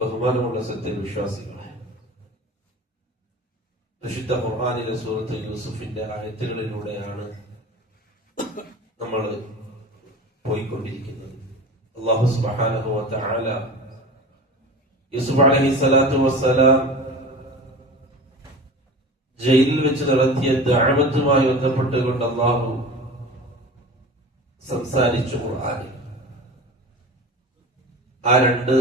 ബഹുമാനമുള്ള സത്യവിശ്വാസികളെ, വിശുദ്ധ ഖുർആനിലെ സൂറത്ത് യൂസുഫിന്റെ ആയത്തുകളിലൂടെയാണ് നമ്മൾ പോയിക്കൊണ്ടിരിക്കുന്നത്. അല്ലാഹു സുബ്ഹാനഹു വ തആല യൂസുഫ് അലൈഹിസ്സലാത്തു വസ്സലാം ജയിലിൽ വെച്ച് നടത്തിയ ദഅവത്തുമായി ബന്ധപ്പെട്ടുകൊണ്ട് അല്ലാഹു സംസാരിച്ചു ഖുർആനിൽ. ആ രണ്ട്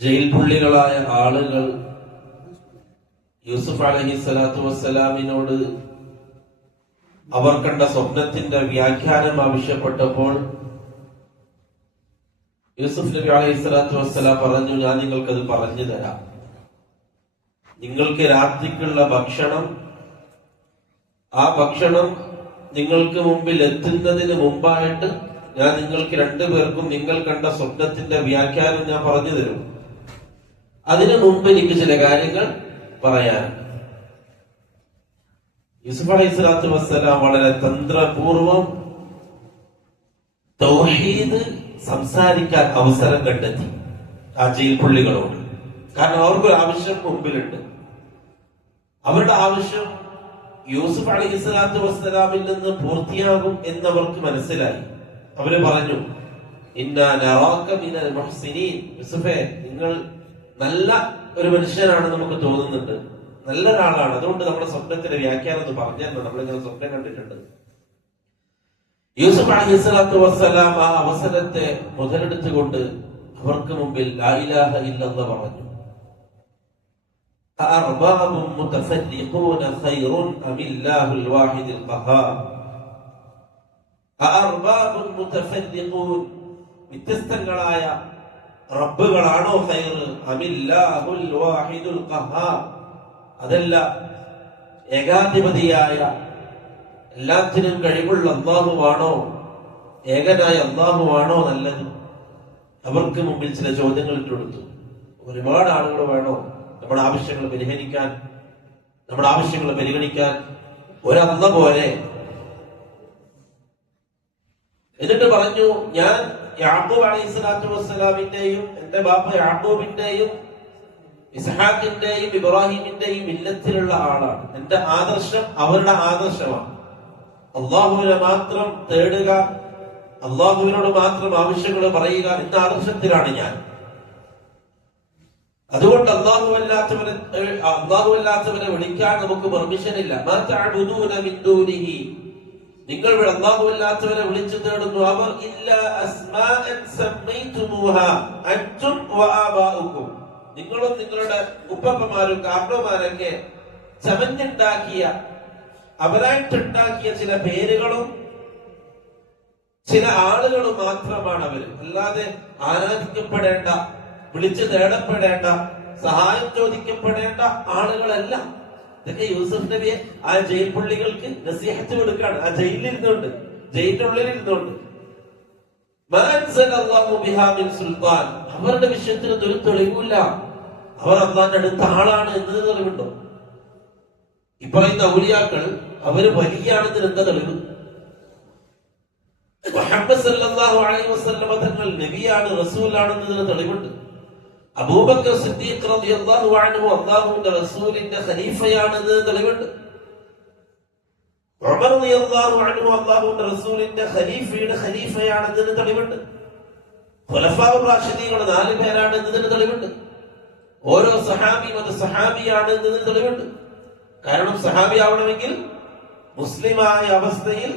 ജയിൽ പുള്ളികളായ ആളുകൾ യൂസുഫ് അലൈഹിസ്സലാത്തു വസ്സലാമിനോട് അവർ കണ്ട സ്വപ്നത്തിന്റെ വ്യാഖ്യാനം ആവശ്യപ്പെട്ടപ്പോൾ യൂസുഫ് നബി അലൈഹിസ്സലാത്തു വസ്സലാം പറഞ്ഞു, ഞാൻ നിങ്ങൾക്കത് പറഞ്ഞു തരാം. നിങ്ങൾക്ക് രാത്രിക്കുള്ള ഭക്ഷണം, ആ ഭക്ഷണം നിങ്ങൾക്ക് മുമ്പിൽ എത്തുന്നതിന് മുമ്പായിട്ട് ഞാൻ നിങ്ങൾക്ക് രണ്ടുപേർക്കും നിങ്ങൾ കണ്ട സ്വപ്നത്തിന്റെ വ്യാഖ്യാനം ഞാൻ പറഞ്ഞു തരും. അതിനു മുമ്പ് എനിക്ക് ചില കാര്യങ്ങൾ പറയാനുണ്ട്. യൂസുഫ് അലൈഹിസ്സലാത്തു വസ്സലാം വളരെ തന്ത്രപൂർവം തൗഹീദ് സംസാരിക്കാൻ അവസരം കണ്ടെത്തി ആ ജയിൽ പുള്ളികളോട്. കാരണം അവർക്കൊരു ആവശ്യം മുമ്പിലുണ്ട്. അവരുടെ ആവശ്യം യൂസുഫ് അലൈഹിസ്സലാത്തു വസ്സലാമിൽ നിന്ന് പൂർത്തിയാകും എന്നവർക്ക് മനസ്സിലായി. അവര് പറഞ്ഞു, ഇന്നാ നറാക മിനൽ മുഹ്സിനീൻ, യൂസുഫേ നിങ്ങൾ നല്ല ഒരു മനുഷ്യനാണ് നമുക്ക് തോന്നുന്നുണ്ട്, നല്ലൊരാളാണ്, അതുകൊണ്ട് നമ്മുടെ സ്വപ്നത്തിന്റെ വ്യാഖ്യാനം എന്ന് പറഞ്ഞാൽ നമ്മളിങ്ങനെ സ്വപ്നം കണ്ടിട്ടുണ്ട്. യൂസുഫ് അലൈഹിസ്സലാത്തു വസ്സലാം ആ അവസരത്തെ മുതലെടുത്തുകൊണ്ട് അവർക്ക് മുമ്പിൽ ലാ ഇലാഹ ഇല്ലല്ലാഹ് പറഞ്ഞു. അഅർബാബും മുതഫരിഖൂന ഖൈറുൻ അമില്ലാഹുൽ വാഹിദുൽ ഖഹാർ. അഅർബാബും മുതഫരിഖൂൻ, വ്യത്യസ്തങ്ങളായ റബ്ബുകളാണോ ഖൈർ, അമില്ലാഹുൽ വാഹിദുൽ ഖഹാർ, അതല്ല ഏകാധിപതിയായ എല്ലാത്തിനും കഴിവുള്ള അല്ലാഹുവാണോ, ഏകനായ അല്ലാഹുവാണോ നല്ലത്? അവർക്ക് മുമ്പിൽ ചില ചോദ്യങ്ങൾ ഇട്ടുകൊടുത്തു. ഒരുപാട് ആളുകൾ വേണോ നമ്മുടെ ആവശ്യങ്ങൾ പരിഹരിക്കാൻ, നമ്മുടെ ആവശ്യങ്ങൾ പരിഗണിക്കാൻ? ഒരല്ല പോലെ. എന്നിട്ട് പറഞ്ഞു, ഞാൻ യാക്കൂബ് അലൈഹിസ്സലാത്തു വസ്സലാമിന്റെയും എന്റെ ബാപ്പ യാക്കൂബിന്റെയും ഇസ്ഹാഖിന്റെയും ഇബ്രാഹിമിന്റെയും മില്ലത്തിലുള്ള ആളാണ്. എന്റെ ആദർശം അവരുടെ ആദർശമാണ്. അള്ളാഹുവിനെ മാത്രം തേടുക, അള്ളാഹുവിനോട് മാത്രം ആവശ്യങ്ങൾ പറയുക എന്ന ആദർശത്തിലാണ് ഞാൻ. അതുകൊണ്ട് അള്ളാഹുവല്ലാത്തവരെ വിളിക്കാൻ നമുക്ക് പെർമിഷൻ ഇല്ല. മാ തഅബുദൂന മിൻ ദൂനിഹി, നിങ്ങൾ അല്ലാഹുവല്ലാത്തവരെ വിളിച്ചു തേടുന്നു. അവർ ഇല്ലാ അസ്മാഅൻ സമ്മൈതുമൂഹാ അൻതും വആബാഉകും, നിങ്ങളും നിങ്ങളുടെ ഉപ്പപ്പമാരും കാരണവന്മാരൊക്കെ ചമഞ്ഞുണ്ടാക്കിയ, അവരായിട്ടുണ്ടാക്കിയ ചില പേരുകളും ചില ആളുകളും മാത്രമാണ് അവര്. അല്ലാതെ ആരാധിക്കപ്പെടേണ്ട, വിളിച്ചു തേടപ്പെടേണ്ട, സഹായം ചോദിക്കപ്പെടേണ്ട ആളുകളല്ല. ഇതൊക്കെ യൂസുഫ് നബിയെ ആ ജയിൽ പുള്ളികൾക്ക് നസീഹത്ത് കൊടുക്കാണ്. ആ ജയിലിരുന്നുണ്ട്, ജയിലിനുള്ളിൽ ഇരുന്നുണ്ട്. അവരുടെ വിഷയത്തിന് ഒരു തെളിവില്ല. അവർ അള്ളാന്റെ അടുത്ത ആളാണ് എന്നത് തെളിവുണ്ടോ? ഈ പറയുന്ന ഔലിയാക്കൾ അവര് വലിയാണെന്നതിന് എന്താ തെളിവ്? മുഹമ്മദ് സല്ലല്ലാഹു അലൈഹി വസല്ലം തങ്ങൾ നബിയാണ്, റസൂലാണെന്നതിന് തെളിവുണ്ട്. അബൂബക്കർ സിദ്ദീഖ് റളിയല്ലാഹു അൻഹു അല്ലാഹുവിന്റെ റസൂലിന്റെ ഖലീഫയാണെന്നതിന് തെളിവുണ്ട്. ഉമർ റളിയല്ലാഹു അൻഹു അല്ലാഹുവിന്റെ റസൂലിന്റെ ഖലീഫയുടെ ഖലീഫയാണെന്നതിന് തെളിവുണ്ട്. ഖുലഫാഉർ റാഷിദീൻ 4 പേരാണ് എന്നതിന് തെളിവുണ്ട്. ഓരോ സഹാബിയും അത് സഹാബിയാണ് എന്നതിന് തെളിവുണ്ട്. കാരണം സഹാബി ആവണമെങ്കിൽ മുസ്ലിമായ അവസ്ഥയിൽ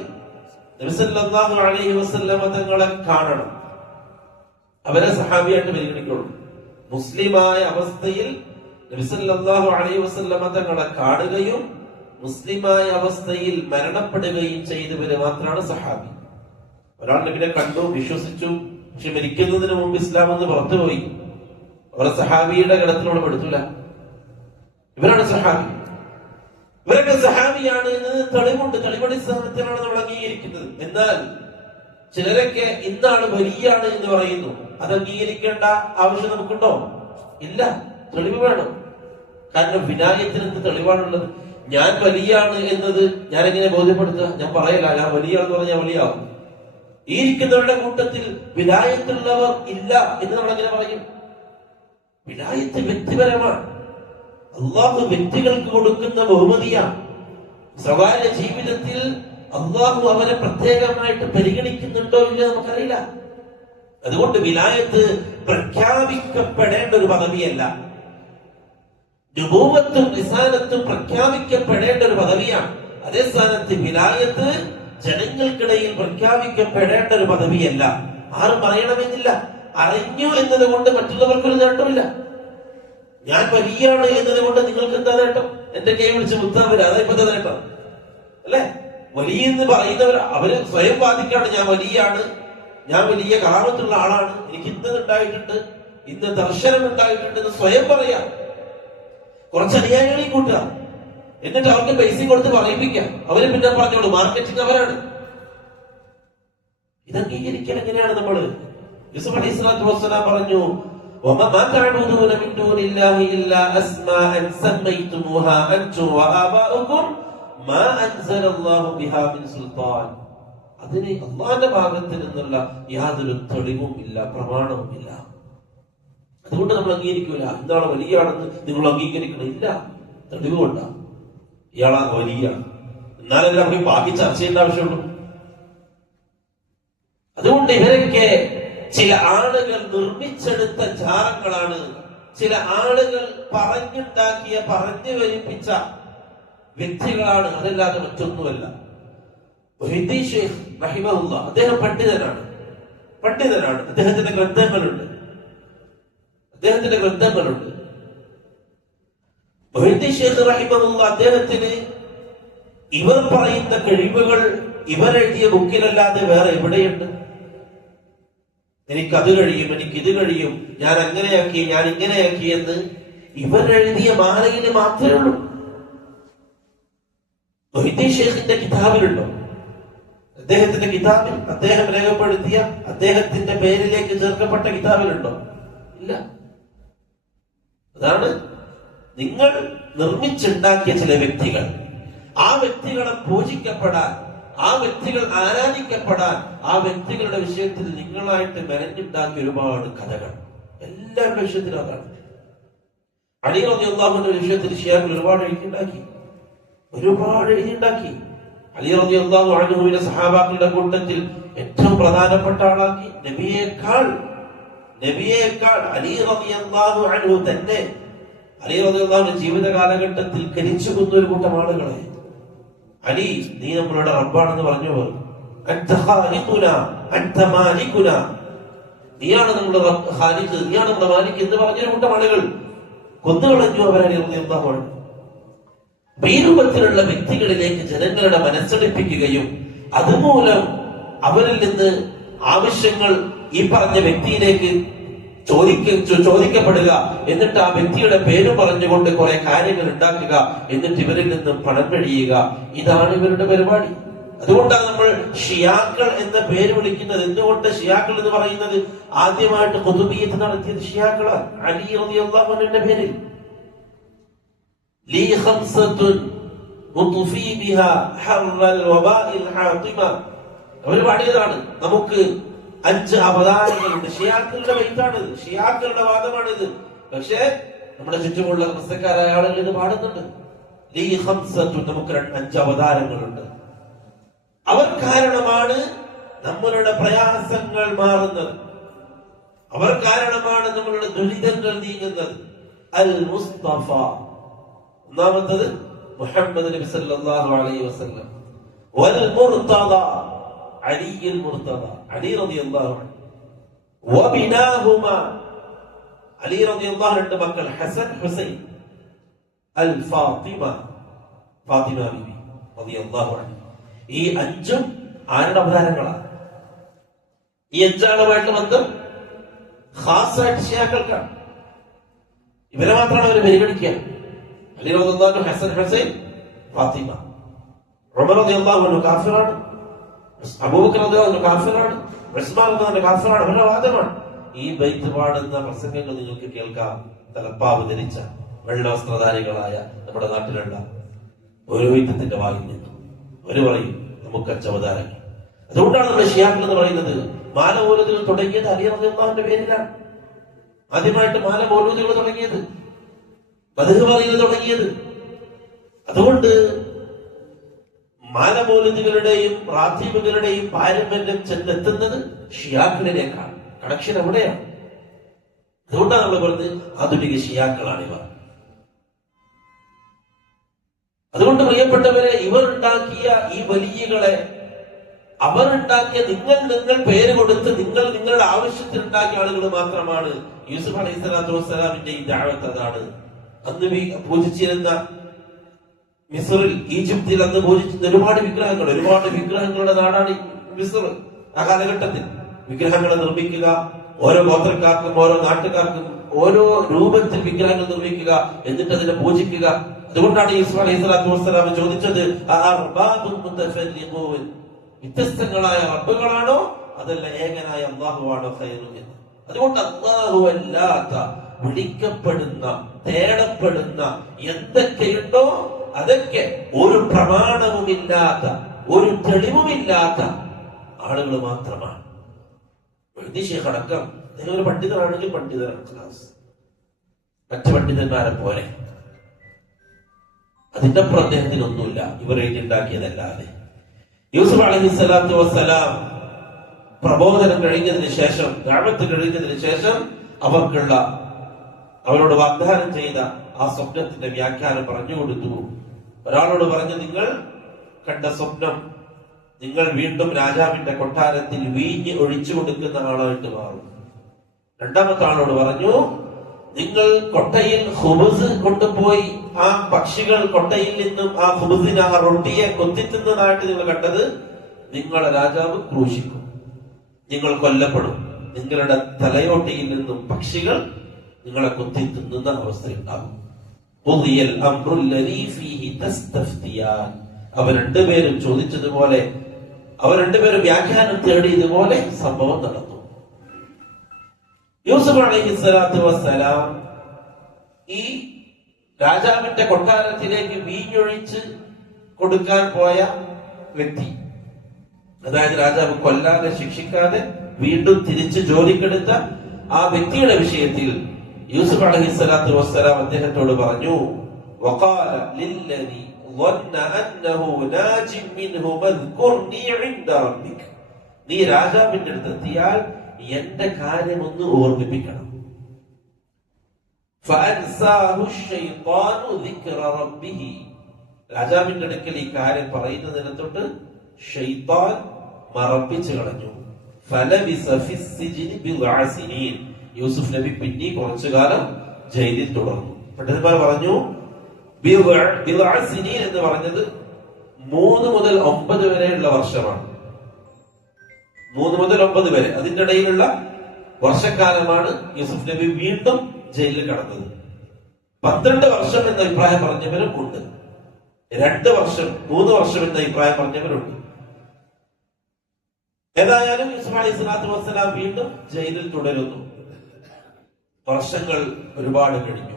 നബി സല്ലല്ലാഹു അലൈഹി വസല്ലം തങ്ങളെ കാണണം, അവരെ സഹാബിയായിട്ട് പരിഗണിക്കുള്ളൂ. മുസ്ലിമായ അവസ്ഥയിൽ നബി സല്ലല്ലാഹു അലൈഹി വസല്ലം തങ്ങളെ കാണുകയും മുസ്ലിമായ അവസ്ഥയിൽ മരണപ്പെടുകയും ചെയ്തവര് മാത്രമാണ് സഹാബി. ഒരാൾ നബിനെ കണ്ടു, വിശ്വസിച്ചു, പക്ഷെ മരിക്കുന്നതിന് മുമ്പ് ഇസ്ലാം എന്ന് പുറത്തുപോയി, അവരെ സഹാബിയുടെ ഗണത്തിലൂടെ പെടുത്തൂല. ഇവരാണ് സഹാബി. ഇവരൊക്കെ സഹാബിയാണ് എന്ന് തെളിവുണ്ട്. തെളിവടിസ്ഥാനത്തിലാണ് നമ്മൾ അംഗീകരിക്കുന്നത്. എന്നാൽ ചിലരൊക്കെ ഇന്നാണ് വലിയാണ് എന്ന് പറയുന്നു. അത് അംഗീകരിക്കേണ്ട ആവശ്യം നമുക്കുണ്ടോ? ഇല്ല, തെളിവ് വേണം. കാരണം വിനായത്തിന് എന്ത് തെളിവാണുള്ളത്? ഞാൻ വലിയാണ് എന്നത് ഞാൻ എങ്ങനെ ബോധ്യപ്പെടുത്തുക? ഞാൻ പറയല ഞാൻ വലിയാണെന്ന് പറഞ്ഞാൽ വലിയാവും. ഈ ഇരിക്കുന്നവരുടെ കൂട്ടത്തിൽ വിലായത്തുള്ളവർ ഇല്ല എന്ന് നമ്മൾ എങ്ങനെ പറയും? വിലായത്ത് വ്യക്തിപരമാണ്. അള്ളാഹു വ്യക്തികൾക്ക് കൊടുക്കുന്ന ബഹുമതിയാണ്. സ്വകാര്യ ജീവിതത്തിൽ അള്ളാഹു അവരെ പ്രത്യേകമായിട്ട് പരിഗണിക്കുന്നുണ്ടോ ഇല്ല നമുക്കറിയില്ല. അതുകൊണ്ട് വിലായത്ത് പ്രഖ്യാപിക്കപ്പെടേണ്ട ഒരു പദവിയല്ല. നുബുവത്തും റിസാലത്തും പ്രഖ്യാപിക്കപ്പെടേണ്ട ഒരു പദവിയാണ്. അതേ സ്ഥാനത്ത് വിലായത്ത് ജനങ്ങൾക്കിടയിൽ പ്രഖ്യാപിക്കപ്പെടേണ്ട ഒരു പദവിയല്ല. ആരും പറയണമെന്നില്ല. അറിഞ്ഞു എന്നതുകൊണ്ട് മറ്റുള്ളവർക്കൊരു നേട്ടമില്ല. ഞാൻ വലിയാണ് എന്നതുകൊണ്ട് നിങ്ങൾക്ക് എന്താ നേട്ടം? എന്റെ കൈ വിളിച്ച് മുത്താവര്, അതാ ഇപ്പത്തെ നേട്ടം അല്ലെ? വലിയ എന്ന് പറയുന്നവർ അവര് സ്വയം വാദിക്കാണ്, ഞാൻ വലിയാണ്, ഞാൻ വലിയ കറാമത്തുള്ള ആളാണ്, എനിക്ക് ഇന്നത് ഉണ്ടായിട്ടുണ്ട്, ഇന്ന് ദർശനം ഉണ്ടായിട്ടുണ്ട് എന്ന് സ്വയം പറയാം. കുറച്ച് അനുയായികളെ കൂട്ടുക, എന്നിട്ട് അവർക്ക് പൈസ കൊടുത്ത് പറയിപ്പിക്കാം. അവര് പിന്നെ പറഞ്ഞോളൂ, മാർക്കറ്റിംഗ് അവരാണ്. ഇത് അംഗീകരിക്കാൻ എങ്ങനെയാണ് നമ്മള്? യൂസുഫ് അലൈഹിസ്സലാത്തു വസ്സലാം പറഞ്ഞു, وما تعبدون من دون الله إلا أسماء سميتموها أنتم وآباؤكم ما أنزل الله بها من سلطان. അതിന് അള്ളാന്റെ ഭാഗത്ത് നിന്നുള്ള യാതൊരു തെളിവും ഇല്ല, പ്രമാണവും ഇല്ല. അതുകൊണ്ട് നമ്മൾ അംഗീകരിക്കൂല. എന്താണ് വലിയാണെന്ന് നിങ്ങൾ അംഗീകരിക്കണില്ല, തെളിവ് കൊണ്ടാ ഇയാളാ വലിയ. എന്നാലല്ല നമുക്ക് ബാക്കി ചർച്ച ചെയ്യേണ്ട ആവശ്യമുള്ളൂ. അതുകൊണ്ട് ഇവരൊക്കെ ചില ആളുകൾ നിർമ്മിച്ചെടുത്ത ജാറങ്ങളാണ്, ചില ആളുകൾ പറഞ്ഞുണ്ടാക്കിയ, പറഞ്ഞു വരിപ്പിച്ച വ്യക്തികളാണ്, അതല്ലാതെ മറ്റൊന്നുമല്ല. ഷെയ്ഖ് റഹിമഹുല്ലാഹ് അദ്ദേഹം പണ്ഡിതനാണ്. അദ്ദേഹത്തിന്റെ ഗ്രന്ഥങ്ങളുണ്ട്. ഷെയ്ഖ് റഹിമഹുല്ലാഹ് അദ്ദേഹത്തിന് ഇവർ പറയുന്ന കഴിവുകൾ ഇവരെഴുതിയ ബുക്കിലല്ലാതെ വേറെ എവിടെയുണ്ട്? എനിക്കത് കഴിയും, എനിക്കിത് കഴിയും, ഞാൻ അങ്ങനെയാക്കി, ഞാൻ ഇങ്ങനെയാക്കി എന്ന് ഇവരെഴുതിയ മാലയിൽ മാത്രമേ ഉള്ളൂ. ഷെയ്ഖിന്റെ കിതാബിലുണ്ടോ? അദ്ദേഹത്തിന്റെ കിതാബിൽ, അദ്ദേഹം രേഖപ്പെടുത്തിയ, അദ്ദേഹത്തിന്റെ പേരിലേക്ക് ചേർക്കപ്പെട്ട കിതാബിലുണ്ടോ? ഇല്ല. അതാണ് നിങ്ങൾ നിർമ്മിച്ചുണ്ടാക്കിയ ചില വ്യക്തികൾ, ആ വ്യക്തികളെ പൂജിക്കപ്പെടാൻ, ആ വ്യക്തികൾ ആരാധിക്കപ്പെടാൻ, ആ വ്യക്തികളുടെ വിഷയത്തിൽ നിങ്ങളായിട്ട് മെനഞ്ഞുണ്ടാക്കിയ ഒരുപാട് കഥകൾ എല്ലാവരുടെ വിഷയത്തിലും അതാണ്. അലി റളിയല്ലാഹുവിന്റെ വിഷയത്തിൽ ഷിയാക്കൾ ഒരുപാട് എഴുതിയുണ്ടാക്കി. അലി റളിയല്ലാഹു അൻഹുവിനെ സഹാബാക്കളുടെ കൂട്ടത്തിൽ ഏറ്റവും പ്രധാനപ്പെട്ട ആളാക്കി. നബിയേക്കാൾ അലി റളിയല്ലാഹു അൻഹു തന്നെ, അലി റളിയല്ലാഹുവിന്റെ ജീവിത കാലഘട്ടത്തിൽ കരിച്ചു കൊന്ന ഒരു കൂട്ടം ആളുകളെ, അലി നീ നമ്മളുടെ റബ്ബാണെന്ന് പറഞ്ഞു, നീയാണ് നമ്മുടെ ഖാലിഖ്, നീയാണ് നമ്മുടെ മാലിക് എന്ന് പറഞ്ഞൊരു കൂട്ടം ആളുകൾ കൊന്നുകളഞ്ഞു അവർ അലി റളിയല്ലാഹു അൻഹു. ഈ രൂപത്തിലുള്ള വ്യക്തികളിലേക്ക് ജനങ്ങളുടെ മനസ്സടിപ്പിക്കുകയും അതുമൂലം അവരിൽ നിന്ന് ആവശ്യങ്ങൾ ഈ പറഞ്ഞ വ്യക്തിയിലേക്ക് ചോദിക്കപ്പെടുക, എന്നിട്ട് ആ വ്യക്തിയുടെ പേര് പറഞ്ഞുകൊണ്ട് കുറെ കാര്യങ്ങൾ ഉണ്ടാക്കുക, എന്നിട്ട് ഇവരിൽ നിന്നും പണം കഴിയുക. ഇതാണ് ഇവരുടെ പരിപാടി. അതുകൊണ്ടാണ് നമ്മൾ ഷിയാക്കൾ എന്ന പേര് വിളിക്കുന്നത്. എന്തുകൊണ്ട് ഷിയാക്കൾ എന്ന് പറയുന്നത്? ആദ്യമായിട്ട് ഖുതുബിയ്യത്ത് നടത്തിയത് ഷിയാക്കളാണ്. അലി റളിയല്ലാഹു അൻഹുവിന്റെ പേരിൽ ലീ ഖംസത്തുൻ മുത്ഫീ ബിഹാ ഹർറൽ വബാഇൽ ഹാതിമ അവർ പാടിയതാണ്. നമുക്ക് 5 അവതാരങ്ങളുണ്ട്. ഷിയാക്കളുടെ ബൈത്താണിത്, ഷിയാക്കളുടെ വാദമാണിത്. പക്ഷേ നമ്മുടെ ചുറ്റുമുള്ള ക്രിസ്ത്യക്കാരായ ആളുകൾ ഇത് പാടുന്നുണ്ട്. ലീ ഖംസത്തുൻ, നമുക്ക് 5 അവതാരങ്ങളുണ്ട്. അവർ കാരണമാണ് നമ്മളുടെ പ്രയാസങ്ങൾ മാറുന്നത്, അവർ കാരണമാണ് നമ്മളുടെ ദുരിതങ്ങൾ നീങ്ങുന്നത്. അൽ മുസ്തഫ, ഒന്നാമത്തത് മുഹമ്മദ് നബി സല്ലല്ലാഹു അലൈഹി വസല്ലം. വൽ മുർതദ, അലിയുൽ മുർതദ, അലി റളിയല്ലാഹു അൻഹു. വബിനാഹുമാ, അലി റളിയല്ലാഹു അൻഹു മക്കൾ ഹസൻ ഹുസൈൻ. അൽ ഫാത്തിമ, ഫാത്തിമ ബീവി റളിയല്ലാഹു അൻഹ. ഈ 5 ആരുടെ അവതാരങ്ങളാണ്? ഈ 5 ബന്ധം ഖാസായിട്ട് ഷിയാക്കൾക്കാണ്. ഇവരെ മാത്രമാണ് അവർ പരിഗണിക്കുക. അലി റളിയല്ലാഹു അൻഹു, ഹസൻ ഹുസൈൻ, ഫാത്തിമ. ഉമർ റളിയല്ലാഹു അൻഹു കാഫിറാണ്, അബൂബക്കർ റളിയല്ലാഹു അൻഹു കാഫിറാണ്, ഉസ്മാൻ റളിയല്ലാഹു അൻഹു കാഫിറാണ്. അവരുടെ വാദമാണ്. ഈ ബൈത്ത് പാടുന്ന പ്രസംഗങ്ങൾ നിങ്ങൾക്ക് കേൾക്കാം. തലപ്പാവ് ധരിച്ച വെള്ളവസ്ത്രധാരികളായ നമ്മുടെ നാട്ടിലുള്ള ഒരു വൈദ്യത്തിന്റെ വായിൽ നിന്നും ഒരു പറയും നമുക്ക് 5 അവതാരങ്ങൾ, അതുകൊണ്ടാണ് നമ്മുടെ ഷിയാക്കൾ എന്ന് പറയുന്നത് മാല മൗലൂദുകൾ തുടങ്ങിയത് അലി റളിയല്ലാഹുവിന്റെ പേരിലാണ്. ആദ്യമായിട്ട് മാല മൗലൂദുകൾ തുടങ്ങിയത്, മദ്ഹ് പറയുന്നത് തുടങ്ങിയത്. അതുകൊണ്ട് മാല മൗലൂദുകളുടെയും റാത്തീബുകളുടെയും പാരമ്പര്യം ചെന്നെത്തുന്നത് ഷിയാക്കളിലേക്കാണ്. കണക്ഷൻ എവിടെയാണ്? അതുകൊണ്ടാണ് നമ്മൾ പറഞ്ഞത് ആധുനിക ഷിയാക്കളാണിവർ. അതുകൊണ്ട് പ്രിയപ്പെട്ടവരെ, ഇവർ ഉണ്ടാക്കിയ ഈ വലിയകളെ, അവർ ഉണ്ടാക്കിയ നിങ്ങൾ പേര് കൊടുത്ത് നിങ്ങളുടെ ആവശ്യത്തിന് ഉണ്ടാക്കിയ ആളുകൾ മാത്രമാണ്. യൂസുഫ് അലൈഹി സ്വലാത്തു വസ്സലാമിന്റെ ഈ ദഅവത്ത് അതാണ്. അന്ന് പൂജിച്ചിരുന്ന മിസ്റിൽ, ഈജിപ്തിൽ അന്ന് പൂജിച്ചിരുന്ന ഒരുപാട് വിഗ്രഹങ്ങളുടെ നാടാണ് മിസ്ർ. ആ കാലഘട്ടത്തിൽ വിഗ്രഹങ്ങളെ നിർമ്മിക്കുക, ഓരോ ഗോത്രക്കാർക്കും ഓരോ നാട്ടുകാർക്കും ഓരോ രൂപത്തിൽ വിഗ്രഹങ്ങൾ നിർമ്മിക്കുക, എന്നിട്ട് അതിനെ പൂജിക്കുക. അതുകൊണ്ടാണ് യൂസുഫ് അലൈഹി സ്വലാത്തു വസ്സലാം ചോദിച്ചത്, വ്യത്യസ്തങ്ങളായ റബ്ബുകളാണോ അതല്ല ഏകനായ അല്ലാഹുവാണോ ഖൈർ എന്ന്. അതുകൊണ്ട് അല്ലാഹു അല്ലാത്ത വിളിക്കപ്പെടുന്ന, തേടപ്പെടുന്ന എന്തൊക്കെയുണ്ടോ അതൊക്കെ ഒരു പ്രമാണവുമില്ലാത്ത, ഒരു തെളിവുമില്ലാത്ത ആളുകൾ മാത്രമാണ്. ഷേഖ് അടക്കം ഒരു പണ്ഡിതനാണെങ്കിൽ പണ്ഡിതനാണ് ക്ലാസ്, മറ്റു പണ്ഡിതന്മാരെ പോലെ. അതിന്റെ അപ്പുറം അദ്ദേഹത്തിനൊന്നുമില്ല, ഇവർ എഴുതിണ്ടാക്കിയതല്ലാതെ. യൂസുഫ് അലൈഹി സ്വലാത്തു വസ്സലാം പ്രബോധനം കഴിഞ്ഞതിന് ശേഷം, ദഅവത്ത് കഴിഞ്ഞതിന് ശേഷം അവരോട് വാഗ്ദാനം ചെയ്ത ആ സ്വപ്നത്തിന്റെ വ്യാഖ്യാനം പറഞ്ഞു കൊടുത്തു. ഒരാളോട് പറഞ്ഞു, നിങ്ങൾ കണ്ട സ്വപ്നം, നിങ്ങൾ വീണ്ടും രാജാവിന്റെ കൊട്ടാരത്തിൽ വീഞ്ഞ് ഒഴിച്ചു കൊടുക്കുന്ന ആളായിട്ട് മാറും. രണ്ടാമത്തെ ആളോട് പറഞ്ഞു, നിങ്ങൾ കൊട്ടയിൽ ഖുബ്സ് കൊണ്ടുപോയി ആ പക്ഷികൾ കൊട്ടയിൽ നിന്നും ആ ഖുബ്സിനെ, ആ റൊട്ടിയെ കൊത്തിത്തുന്നതായിട്ട് നിങ്ങൾ കണ്ടത്, നിങ്ങളെ രാജാവ് ക്രൂശിക്കും, നിങ്ങൾ കൊല്ലപ്പെടും, നിങ്ങളുടെ തലയോട്ടിയിൽ നിന്നും പക്ഷികൾ നിങ്ങളെ കൊത്തിത്തുന്ന അവസ്ഥയുണ്ടാകും. അവർ രണ്ടുപേരും ചോദിച്ചതുപോലെ, അവർ രണ്ടുപേരും വ്യാഖ്യാനം തേടിയതുപോലെ സംഭവം നടന്നു. യൂസുഫ് അലൈഹി സ്വലാത്തു വസ്സലാം ഈ രാജാവിന്റെ കൊട്ടാരത്തിലേക്ക് വീഞ്ഞൊഴിച്ച് കൊടുക്കാൻ പോയ വ്യക്തി, അതായത് രാജാവ് കൊല്ലാതെ ശിക്ഷിക്കാതെ വീണ്ടും തിരിച്ച് ജോലിക്കെടുത്ത ആ വ്യക്തിയുടെ വിഷയത്തിൽ യൂസുഫ് അലൈഹി സ്വലാത്തു വസ്സലാം അദ്ദേഹത്തോട് പറഞ്ഞു, വഖാല ലില്ലദി ظن أنه ناج منه اذكرني عند ربك. നീ രാജാവിന്റെ അടുത്ത് എത്തിയാൽ എന്റെ കാര്യം ഒന്ന് ഓർമ്മിപ്പിക്കണം. فأنساه الشيطان ذكر ربه. രാജാവിന്റെ അടുക്കൽ ഈ കാര്യം പറയുന്നതിനെ തൊട്ട് ശൈത്താൻ മറപ്പിച്ചു കളഞ്ഞു. فلبث في السجن بضع سنين. യൂസുഫ് നബി പിന്നെ കുറച്ചു കാലം ജയിലിൽ തുടർന്നു. പണ്ഡിതന്മാർ പറഞ്ഞു, എന്ന് പറഞ്ഞത് 3 മുതൽ 9 വരെയുള്ള വർഷമാണ്. 3 മുതൽ 9 വരെ, അതിന്റെ ഇടയിലുള്ള വർഷക്കാലമാണ് യൂസുഫ് നബി വീണ്ടും ജയിലിൽ കടന്നത്. 12 വർഷം എന്ന അഭിപ്രായം പറഞ്ഞവരും ഉണ്ട്, 2 വർഷം 3 വർഷം എന്ന അഭിപ്രായം പറഞ്ഞവരുണ്ട്. ഏതായാലും യൂസുഫ് അലൈഹി സ്വലാത്തു വസ്സലാം വീണ്ടും ജയിലിൽ തുടരുന്നു. വർഷങ്ങൾ ഒരുപാട് കഴിഞ്ഞു.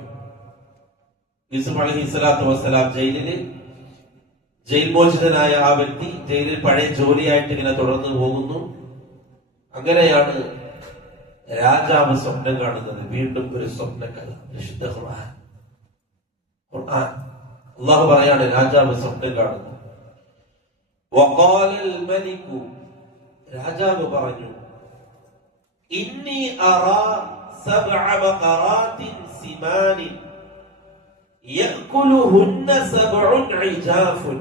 യൂസുഫ് അലൈഹി സ്വലാത്തു വസ്സലാം ജയിൽ മോചിതനായ ആ വ്യക്തി ജയിലിൽ പഴയ ജോലിയായിട്ട് ഇങ്ങനെ തുടർന്നു പോകുന്നു. അങ്ങനെയാണ് രാജാവ് സ്വപ്നം കാണുന്നത്. വീണ്ടും ഒരു സ്വപ്നകഥ. വിശുദ്ധ ഖുർആൻ അല്ലാഹു പറയാണ്, രാജാവ് സ്വപ്നം കാണുന്നു. വഖാലൽ മലികു, രാജാവ് പറഞ്ഞു, ഇന്നി അറാ സബ്അ ബഖറാത്തിൻ സിമാനിൻ യഅകുലുഹുന്ന സബ്ഉൻ ഇജാഫുൻ.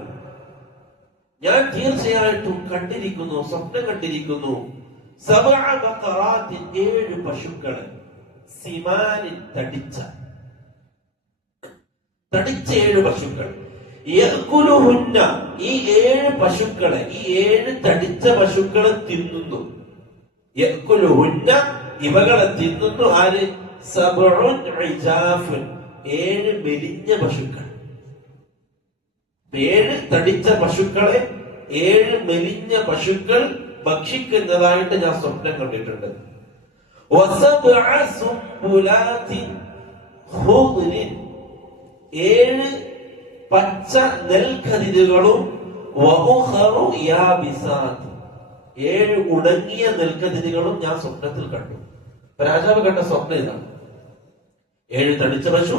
ഞാൻ തീർച്ചയായിട്ടും കണ്ടിരിക്കുന്നു, സ്വപ്നം കണ്ടിരിക്കുന്നു, സബ്അ ബഖറാത്തിൻ 7 പശുക്കളെ, സിമാനിൻ തടിച്ച 7 പശുക്കൾ, യഅകുലുഹുന്ന ഈ 7 പശുക്കളെ, ഈ 7 തടിച്ച പശുക്കളെ തിന്നുന്നു. യഅകുലുഹുന്ന ഇവകളെ തിന്നുന്നു ആര്? സബ്ഉൻ ഇജാഫുൻ 7 മെലിഞ്ഞ പശുക്കൾ. 7 തടിച്ച പശുക്കളെ 7 മെലിഞ്ഞ പശുക്കൾ ഭക്ഷിക്കുന്നതായിട്ട് ഞാൻ സ്വപ്നം കണ്ടിട്ടുണ്ട്. 7 പച്ച നെൽക്കതിരുകളും 7 ഉണങ്ങിയ നെൽക്കതിരുകളും ഞാൻ സ്വപ്നത്തിൽ കണ്ടു. രാജാവ് കണ്ട സ്വപ്നം ഇതാണ്: 7 തടിച്ച പശു,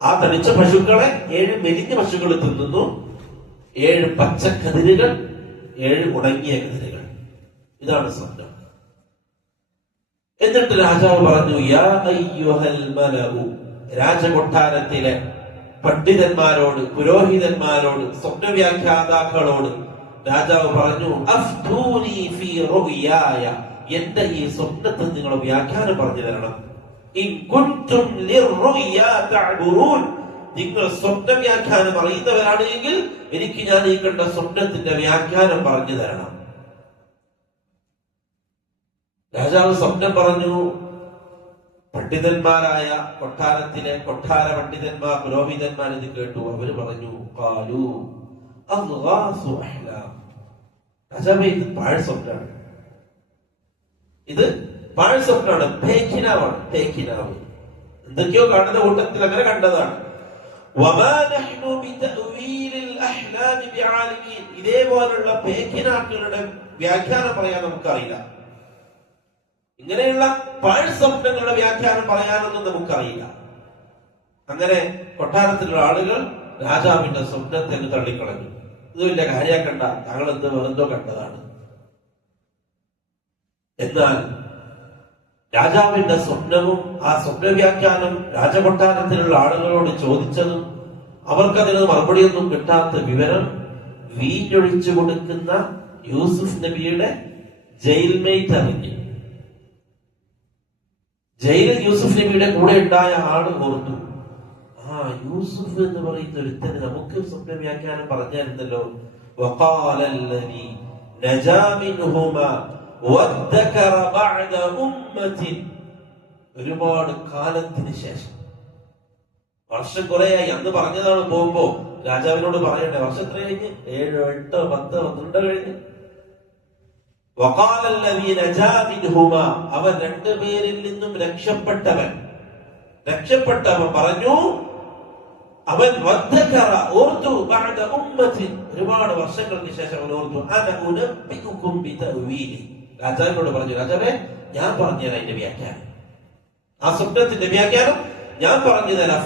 ആ തടിച്ച പശുക്കളെ 7 മെലിഞ്ഞ പശുക്കൾ തിന്നുന്നു, 7 പച്ചക്കതിരുകൾ, 7 ഉണങ്ങിയ കതിരുകൾ. ഇതാണ് സ്വപ്നം. എന്നിട്ട് രാജാവ് പറഞ്ഞു, യാ അയ്യുഹൽ മലഉ, രാജകൊട്ടാരത്തിലെ പണ്ഡിതന്മാരോട്, പുരോഹിതന്മാരോട്, സ്വപ്നവ്യാഖ്യാതാക്കളോട് രാജാവ് പറഞ്ഞു, അഫ്തൂനി ഫീ റുയായ, എന്റെ ഈ സ്വപ്നത്തിൽ നിങ്ങൾ വ്യാഖ്യാനം പറഞ്ഞു തരണം. ഇൻ കുൻതും ലിർറുയാ തഅബുറൂൻ, നിങ്ങൾ സ്വപ്ന വ്യാഖ്യാനം അറിയുന്നവരാണെങ്കിൽ എനിക്ക് ഞാൻ ഈ കണ്ട സ്വപ്നത്തിന്റെ വ്യാഖ്യാനം പറഞ്ഞു തരണം. രാജാവ് സ്വപ്നം പറഞ്ഞു. പണ്ഡിതന്മാരായ കൊട്ടാരത്തിലെ കൊട്ടാര പണ്ഡിതന്മാർ, പുരോഹിതന്മാർ ഇത് കേട്ടു. അവര് പറഞ്ഞു, ഖാലൂ അദ്ഗാസു അഹ്ലാം, രാജാവേ ഇത് പാഴ് സ്വപ്നമാണ്, ഇത് പാഴ് സ്വപ്നമാണ്, പേക്കിനാവാണ്, പേക്കിനാവ്. എന്തൊക്കെയോ കാണുന്ന കൂട്ടത്തിൽ അങ്ങനെ കണ്ടതാണ്. വമാ നഹ്നു ബിതഅ്വീലിൽ അഹ്ലാമി ബിആലിമീൻ, ഇതേപോലുള്ള പേക്കിനാക്കളുടെ വ്യാഖ്യാനം പറയാൻ നമുക്കറിയില്ല. ഇങ്ങനെയുള്ള പാഴ് സ്വപ്നങ്ങളുടെ വ്യാഖ്യാനം പറയാനൊന്നും നമുക്കറിയില്ല. അങ്ങനെ കൊട്ടാരത്തിലുള്ള ആളുകൾ രാജാവിന്റെ സ്വപ്നത്തെ തള്ളിക്കളഞ്ഞു. ഇത് വലിയ കാര്യാക്കണ്ട, താങ്കൾ എന്ത് വെറുതോ കണ്ടതാണ്. എന്നാൽ രാജാവിന്റെ സ്വപ്നവും ആ സ്വപ്ന വ്യാഖ്യാനം രാജകൊട്ടാരത്തിലുള്ള ആളുകളോട് ചോദിച്ചതും അവർക്കതിന് മറുപടിയൊന്നും കിട്ടാത്ത വിവരം വീഞ്ഞൊഴിച്ചു കൊടുക്കുന്ന യൂസുഫ് നബിയുടെ ജയിൽമേറ്റ് അറിഞ്ഞു. ജയിലിൽ യൂസുഫ് നബിയുടെ കൂടെ ഉണ്ടായ ആള് ഓർത്തു, ആ യൂസുഫ് എന്ന് പറയുന്ന ഒരുത്തന് നമുക്ക് സ്വപ്ന വ്യാഖ്യാനം പറഞ്ഞായിരുന്നല്ലോ. വഖാലല്ലദീ നജാ മിൻഹുമാ വദ്ദകറ ബഅദ ഉമ്മത്തിൻ, ഒരുപാട് കാലത്തിന് ശേഷം, വർഷം കുറേയായി, അന്ന് പറഞ്ഞതാണ്. പോകുമ്പോ രാജാവിനോട് പറയണ്ടേ, വർഷം എത്ര കഴിഞ്ഞ്? 7, 8, 10, 12 കഴിഞ്ഞ്. വഖാലല്ലദീ നജാ മിൻഹുമാ, അവൻ 2 പേരിൽ നിന്നും രക്ഷപ്പെട്ടവൻ പറഞ്ഞു, അവൻ വദ്ദകറ ഓർത്തു, ബഅദ ഉമ്മത്തിൻ, ഒരുപാട് വർഷങ്ങൾക്ക് ശേഷം അവൻ ഓർത്തു, അന ഉനബ്ബിഉകും ബിതഅ്വീലി, രാജാവിനോട് പറഞ്ഞു, രാജാവേ ഞാൻ പറഞ്ഞുതരാം അതിന്റെ വ്യാഖ്യാനം, ആ സ്വപ്നത്തിന്റെ വ്യാഖ്യാനം ഞാൻ പറഞ്ഞുതരാം.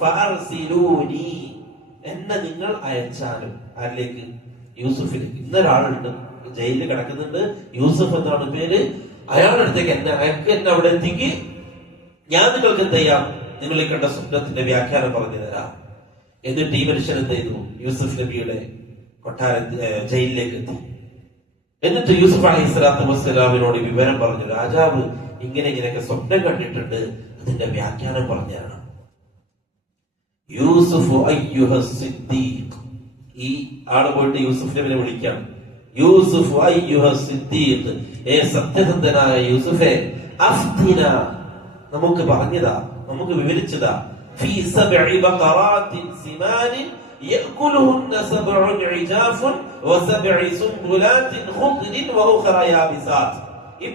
ഫഅർസിലൂനി, എന്നെ നിങ്ങൾ അയച്ചാലും. ആരിലേക്ക്? യൂസുഫിലേക്ക്. ഇന്നൊരാളുണ്ട് ജയിലിൽ കിടക്കുന്നുണ്ട്, യൂസുഫ് എന്നാണ് പേര്. അയാളുടെ അടുത്തേക്ക് അയക്ക്, എന്നെ അവിടെ എത്തിക്ക്, ഞാൻ നിങ്ങൾക്ക് എന്ത് ചെയ്യാം, നിങ്ങൾ ഈ കണ്ട സ്വപ്നത്തിന്റെ വ്യാഖ്യാനം പറഞ്ഞു തരാം. എന്നിട്ട് ഈ മനുഷ്യൻ എന്ത് ചെയ്തു? യൂസുഫ് നബിയുടെ ജയിലിലേക്ക് എത്തി. എന്നിട്ട് യൂസുഫ് അലൈഹിസ്സലാത്തു വസ്സലാമിനോട് വിവരം പറഞ്ഞു, രാജാവ് ഇങ്ങനെയൊക്കെ സ്വപ്നം കണ്ടിട്ടുണ്ട്, അതിന്റെ വ്യാഖ്യാനം പറഞ്ഞു തരണം. യൂസുഫ് അയ്യുഹസ് സിദ്ദീഖ്, ഈ ആള് പോയിട്ട് യൂസുഫ് നബിനെ വിളിക്കാം. യൂസുഫ് അയ്യുഹസ് സിദ്ദീഖ്, സത്യസന്ധനായ യൂസുഫേ, അഫ്തിന, നമുക്ക് പറഞ്ഞതാ, നമുക്ക് വിവരിച്ചതാ. ഫീ സബ്ഇ ബഖറാത്തിൻ സിമാനിൻ യഅകുലുഹുന്ന സബ്ഉൻ ഇജാഫുൻ വസബ്ഇ സുംബുലാത്തിൻ ഖുദ്രിൻ വഉഖറ യാബിസാത്ത്. ഈ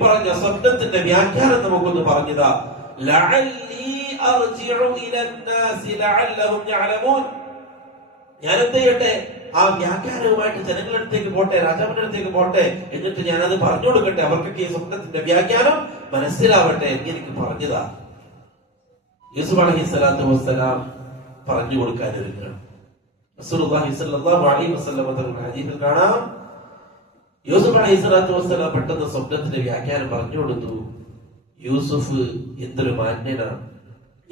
പറഞ്ഞ സ്വപ്നത്തിന്റെ വ്യാഖ്യാനം നമുക്കൊന്ന് പറഞ്ഞതാ. ലഅല്ലി അർജിഉ ഇലന്നാസി ലഅല്ലഹും യഅലമൂൻ, ഞാൻ എന്ത് ചെയ്യട്ടെ, ആ വ്യാഖ്യാനവുമായിട്ട് ജനങ്ങളുടെ അടുത്തേക്ക് പോട്ടെ, രാജാവിന്റെ അടുത്തേക്ക് പോട്ടെ, എന്നിട്ട് ഞാനത് പറഞ്ഞു കൊടുക്കട്ടെ, അവർക്കൊക്കെ ഈ സ്വപ്നത്തിന്റെ വ്യാഖ്യാനം മനസ്സിലാവട്ടെ എന്ന് എനിക്ക് പറഞ്ഞതാ. യൂസുഫ് അലൈഹിസ്സലാത്തു വസ്സലാം പറഞ്ഞു കൊടുക്കാൻ ഒരുങ്ങണം. റസൂലുള്ളാഹി സ്വല്ലല്ലാഹു അലൈഹി വസല്ലം തങ്ങളുടെ ഹദീസിൽ കാണാം, യൂസുഫ് അലൈഹിസ്സലാത്തു വസ്സലാം പെട്ടെന്ന് സ്വപ്നത്തിന്റെ വ്യാഖ്യാനം പറഞ്ഞു കൊടുത്തു. യൂസുഫ് എന്തൊരു മാന്യനാണ്,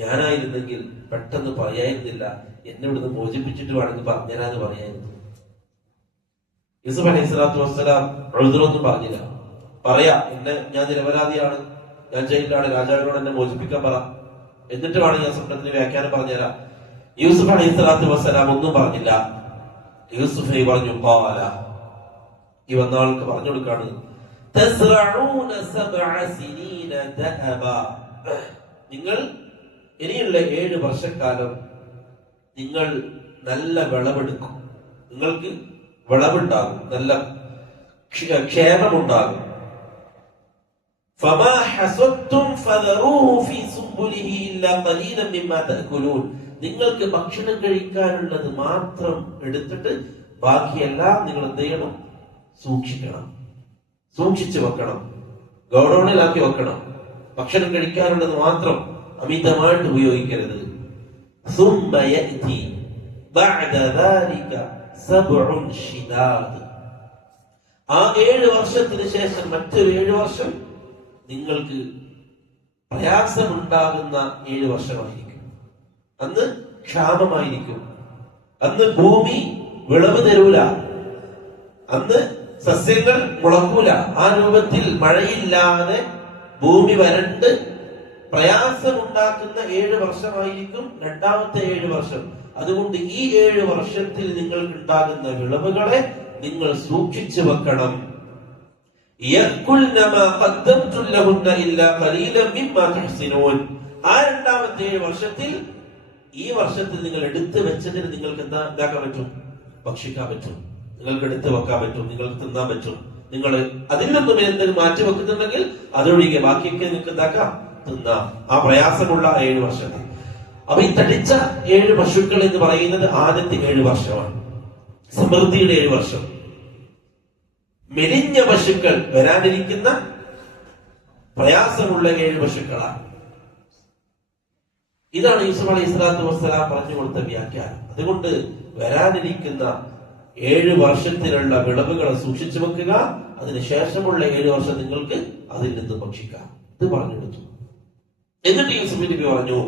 ഞാനായിരുന്നെങ്കിൽ പെട്ടെന്ന് പറയായിരുന്നില്ല, എന്നെ ഇവിടുന്ന് മോചിപ്പിച്ചിട്ട് വേണമെങ്കിൽ പറഞ്ഞുതരാന്ന് പറയായിരുന്നു. യൂസുഫ് അലൈഹിസ്സലാത്തു വസ്സലാം ഉദ്റൊന്നും പറഞ്ഞില്ല. പറയാ, ഞാൻ നിരപരാധിയാണ്, ഞാൻ ജയിലിലാണ്, രാജാവിനോട് എന്നെ മോചിപ്പിക്കാൻ പറ, എന്നിട്ട് വേണം ഞാൻ സ്വപ്നത്തിന് വ്യാഖ്യാനം പറഞ്ഞുതരാം. യൂസുഫ് അലൈഹിസ്സലാത്തു വസ്സലാം ഒന്നും പറഞ്ഞില്ല. യൂസുഫ് പറഞ്ഞു, ഖാല, ഈ വന്ന ആൾക്ക് പറഞ്ഞു കൊടുക്കാണ്, തസ്റഊന സബ്അ സിനീന ദഅബ, നിങ്ങൾ ഇനിയുള്ള 7 വർഷക്കാലം നിങ്ങൾ നല്ല വിളവെടുക്കും, നിങ്ങൾക്ക് വിളവുണ്ടാകും, നല്ല ക്ഷേമമുണ്ടാകും. ഫമാ ഹസദ്തും ഫദറൂഹു ഫീ സുംബുലിഹി ഇല്ലാ ഖലീലൻ മിമ്മാ തഅകുലൂൻ, നിങ്ങൾക്ക് ഭക്ഷണം കഴിക്കാനുള്ളത് മാത്രം എടുത്തിട്ട് ബാക്കിയെല്ലാം നിങ്ങൾ എന്ത് ചെയ്യണം? സൂക്ഷിക്കണം, സൂക്ഷിച്ചു വെക്കണം, ഗൗഡൌണിലാക്കി വെക്കണം. ഭക്ഷണം കഴിക്കാനുള്ളത് മാത്രം അമിതമായിട്ട് ഉപയോഗിക്കരുത്. ആ 7 വർഷത്തിന് ശേഷം മറ്റൊരു 7 വർഷം നിങ്ങൾക്ക് പ്രയാസമുണ്ടാകുന്ന 7 വർഷമായിരിക്കും. അന്ന് ക്ഷാമമായിരിക്കും, അന്ന് ഭൂമി വിളവ് തരൂല, അന്ന് സസ്യങ്ങൾ മുളക്കൂല. ആ രൂപത്തിൽ മഴയില്ലാതെ ഭൂമി വരണ്ട് പ്രയാസമുണ്ടാക്കുന്ന 7 വർഷമായിരിക്കും രണ്ടാമത്തെ 7 വർഷം. അതുകൊണ്ട് ഈ 7 വർഷത്തിൽ നിങ്ങൾക്ക് ഉണ്ടാകുന്ന വിളവുകളെ നിങ്ങൾ സൂക്ഷിച്ചു വെക്കണം. ആ രണ്ടാമത്തെ 7 വർഷത്തിൽ ഈ വർഷത്തിൽ നിങ്ങൾ എടുത്തു വെച്ചതിന് നിങ്ങൾക്ക് എന്താക്കാൻ പറ്റും? ഭക്ഷിക്കാൻ പറ്റും, നിങ്ങൾക്ക് എടുത്തു വെക്കാൻ പറ്റും, നിങ്ങൾക്ക് തിന്നാൻ പറ്റും. നിങ്ങൾ അതിൽ നിന്നും എന്തെങ്കിലും മാറ്റി വെക്കുന്നുണ്ടെങ്കിൽ അതൊഴികെ ബാക്കിയൊക്കെ നിങ്ങൾക്ക് എന്താക്കാം? തിന്നാം. ആ പ്രയാസമുള്ള 7 വർഷത്തിൽ. അപ്പൊ ഈ തടിച്ച 7 പശുക്കൾ എന്ന് പറയുന്നത് ആദ്യത്തെ 7 വർഷമാണ്, സമൃദ്ധിയുടെ 7 വർഷം. മെലിഞ്ഞ പശുക്കൾ വരാനിരിക്കുന്ന പ്രയാസമുള്ള 7 പശുക്കളാണ്. ഇതാണ് യൂസുഫ് അലൈഹി സ്വലാത്തു വസ്സലാം പറഞ്ഞു കൊടുത്ത വ്യാഖ്യാനം. അതുകൊണ്ട് വരാനിരിക്കുന്ന 7 വർഷത്തിലുള്ള വിളവുകളെ സൂക്ഷിച്ചു വെക്കുക, അതിനുശേഷമുള്ള 7 വർഷം നിങ്ങൾക്ക് അതിൽ നിന്ന് ഭക്ഷിക്കാം. ഇത് പറഞ്ഞു കൊടുത്തു. എന്നിട്ട് യൂസുഫ് നബി പറഞ്ഞു,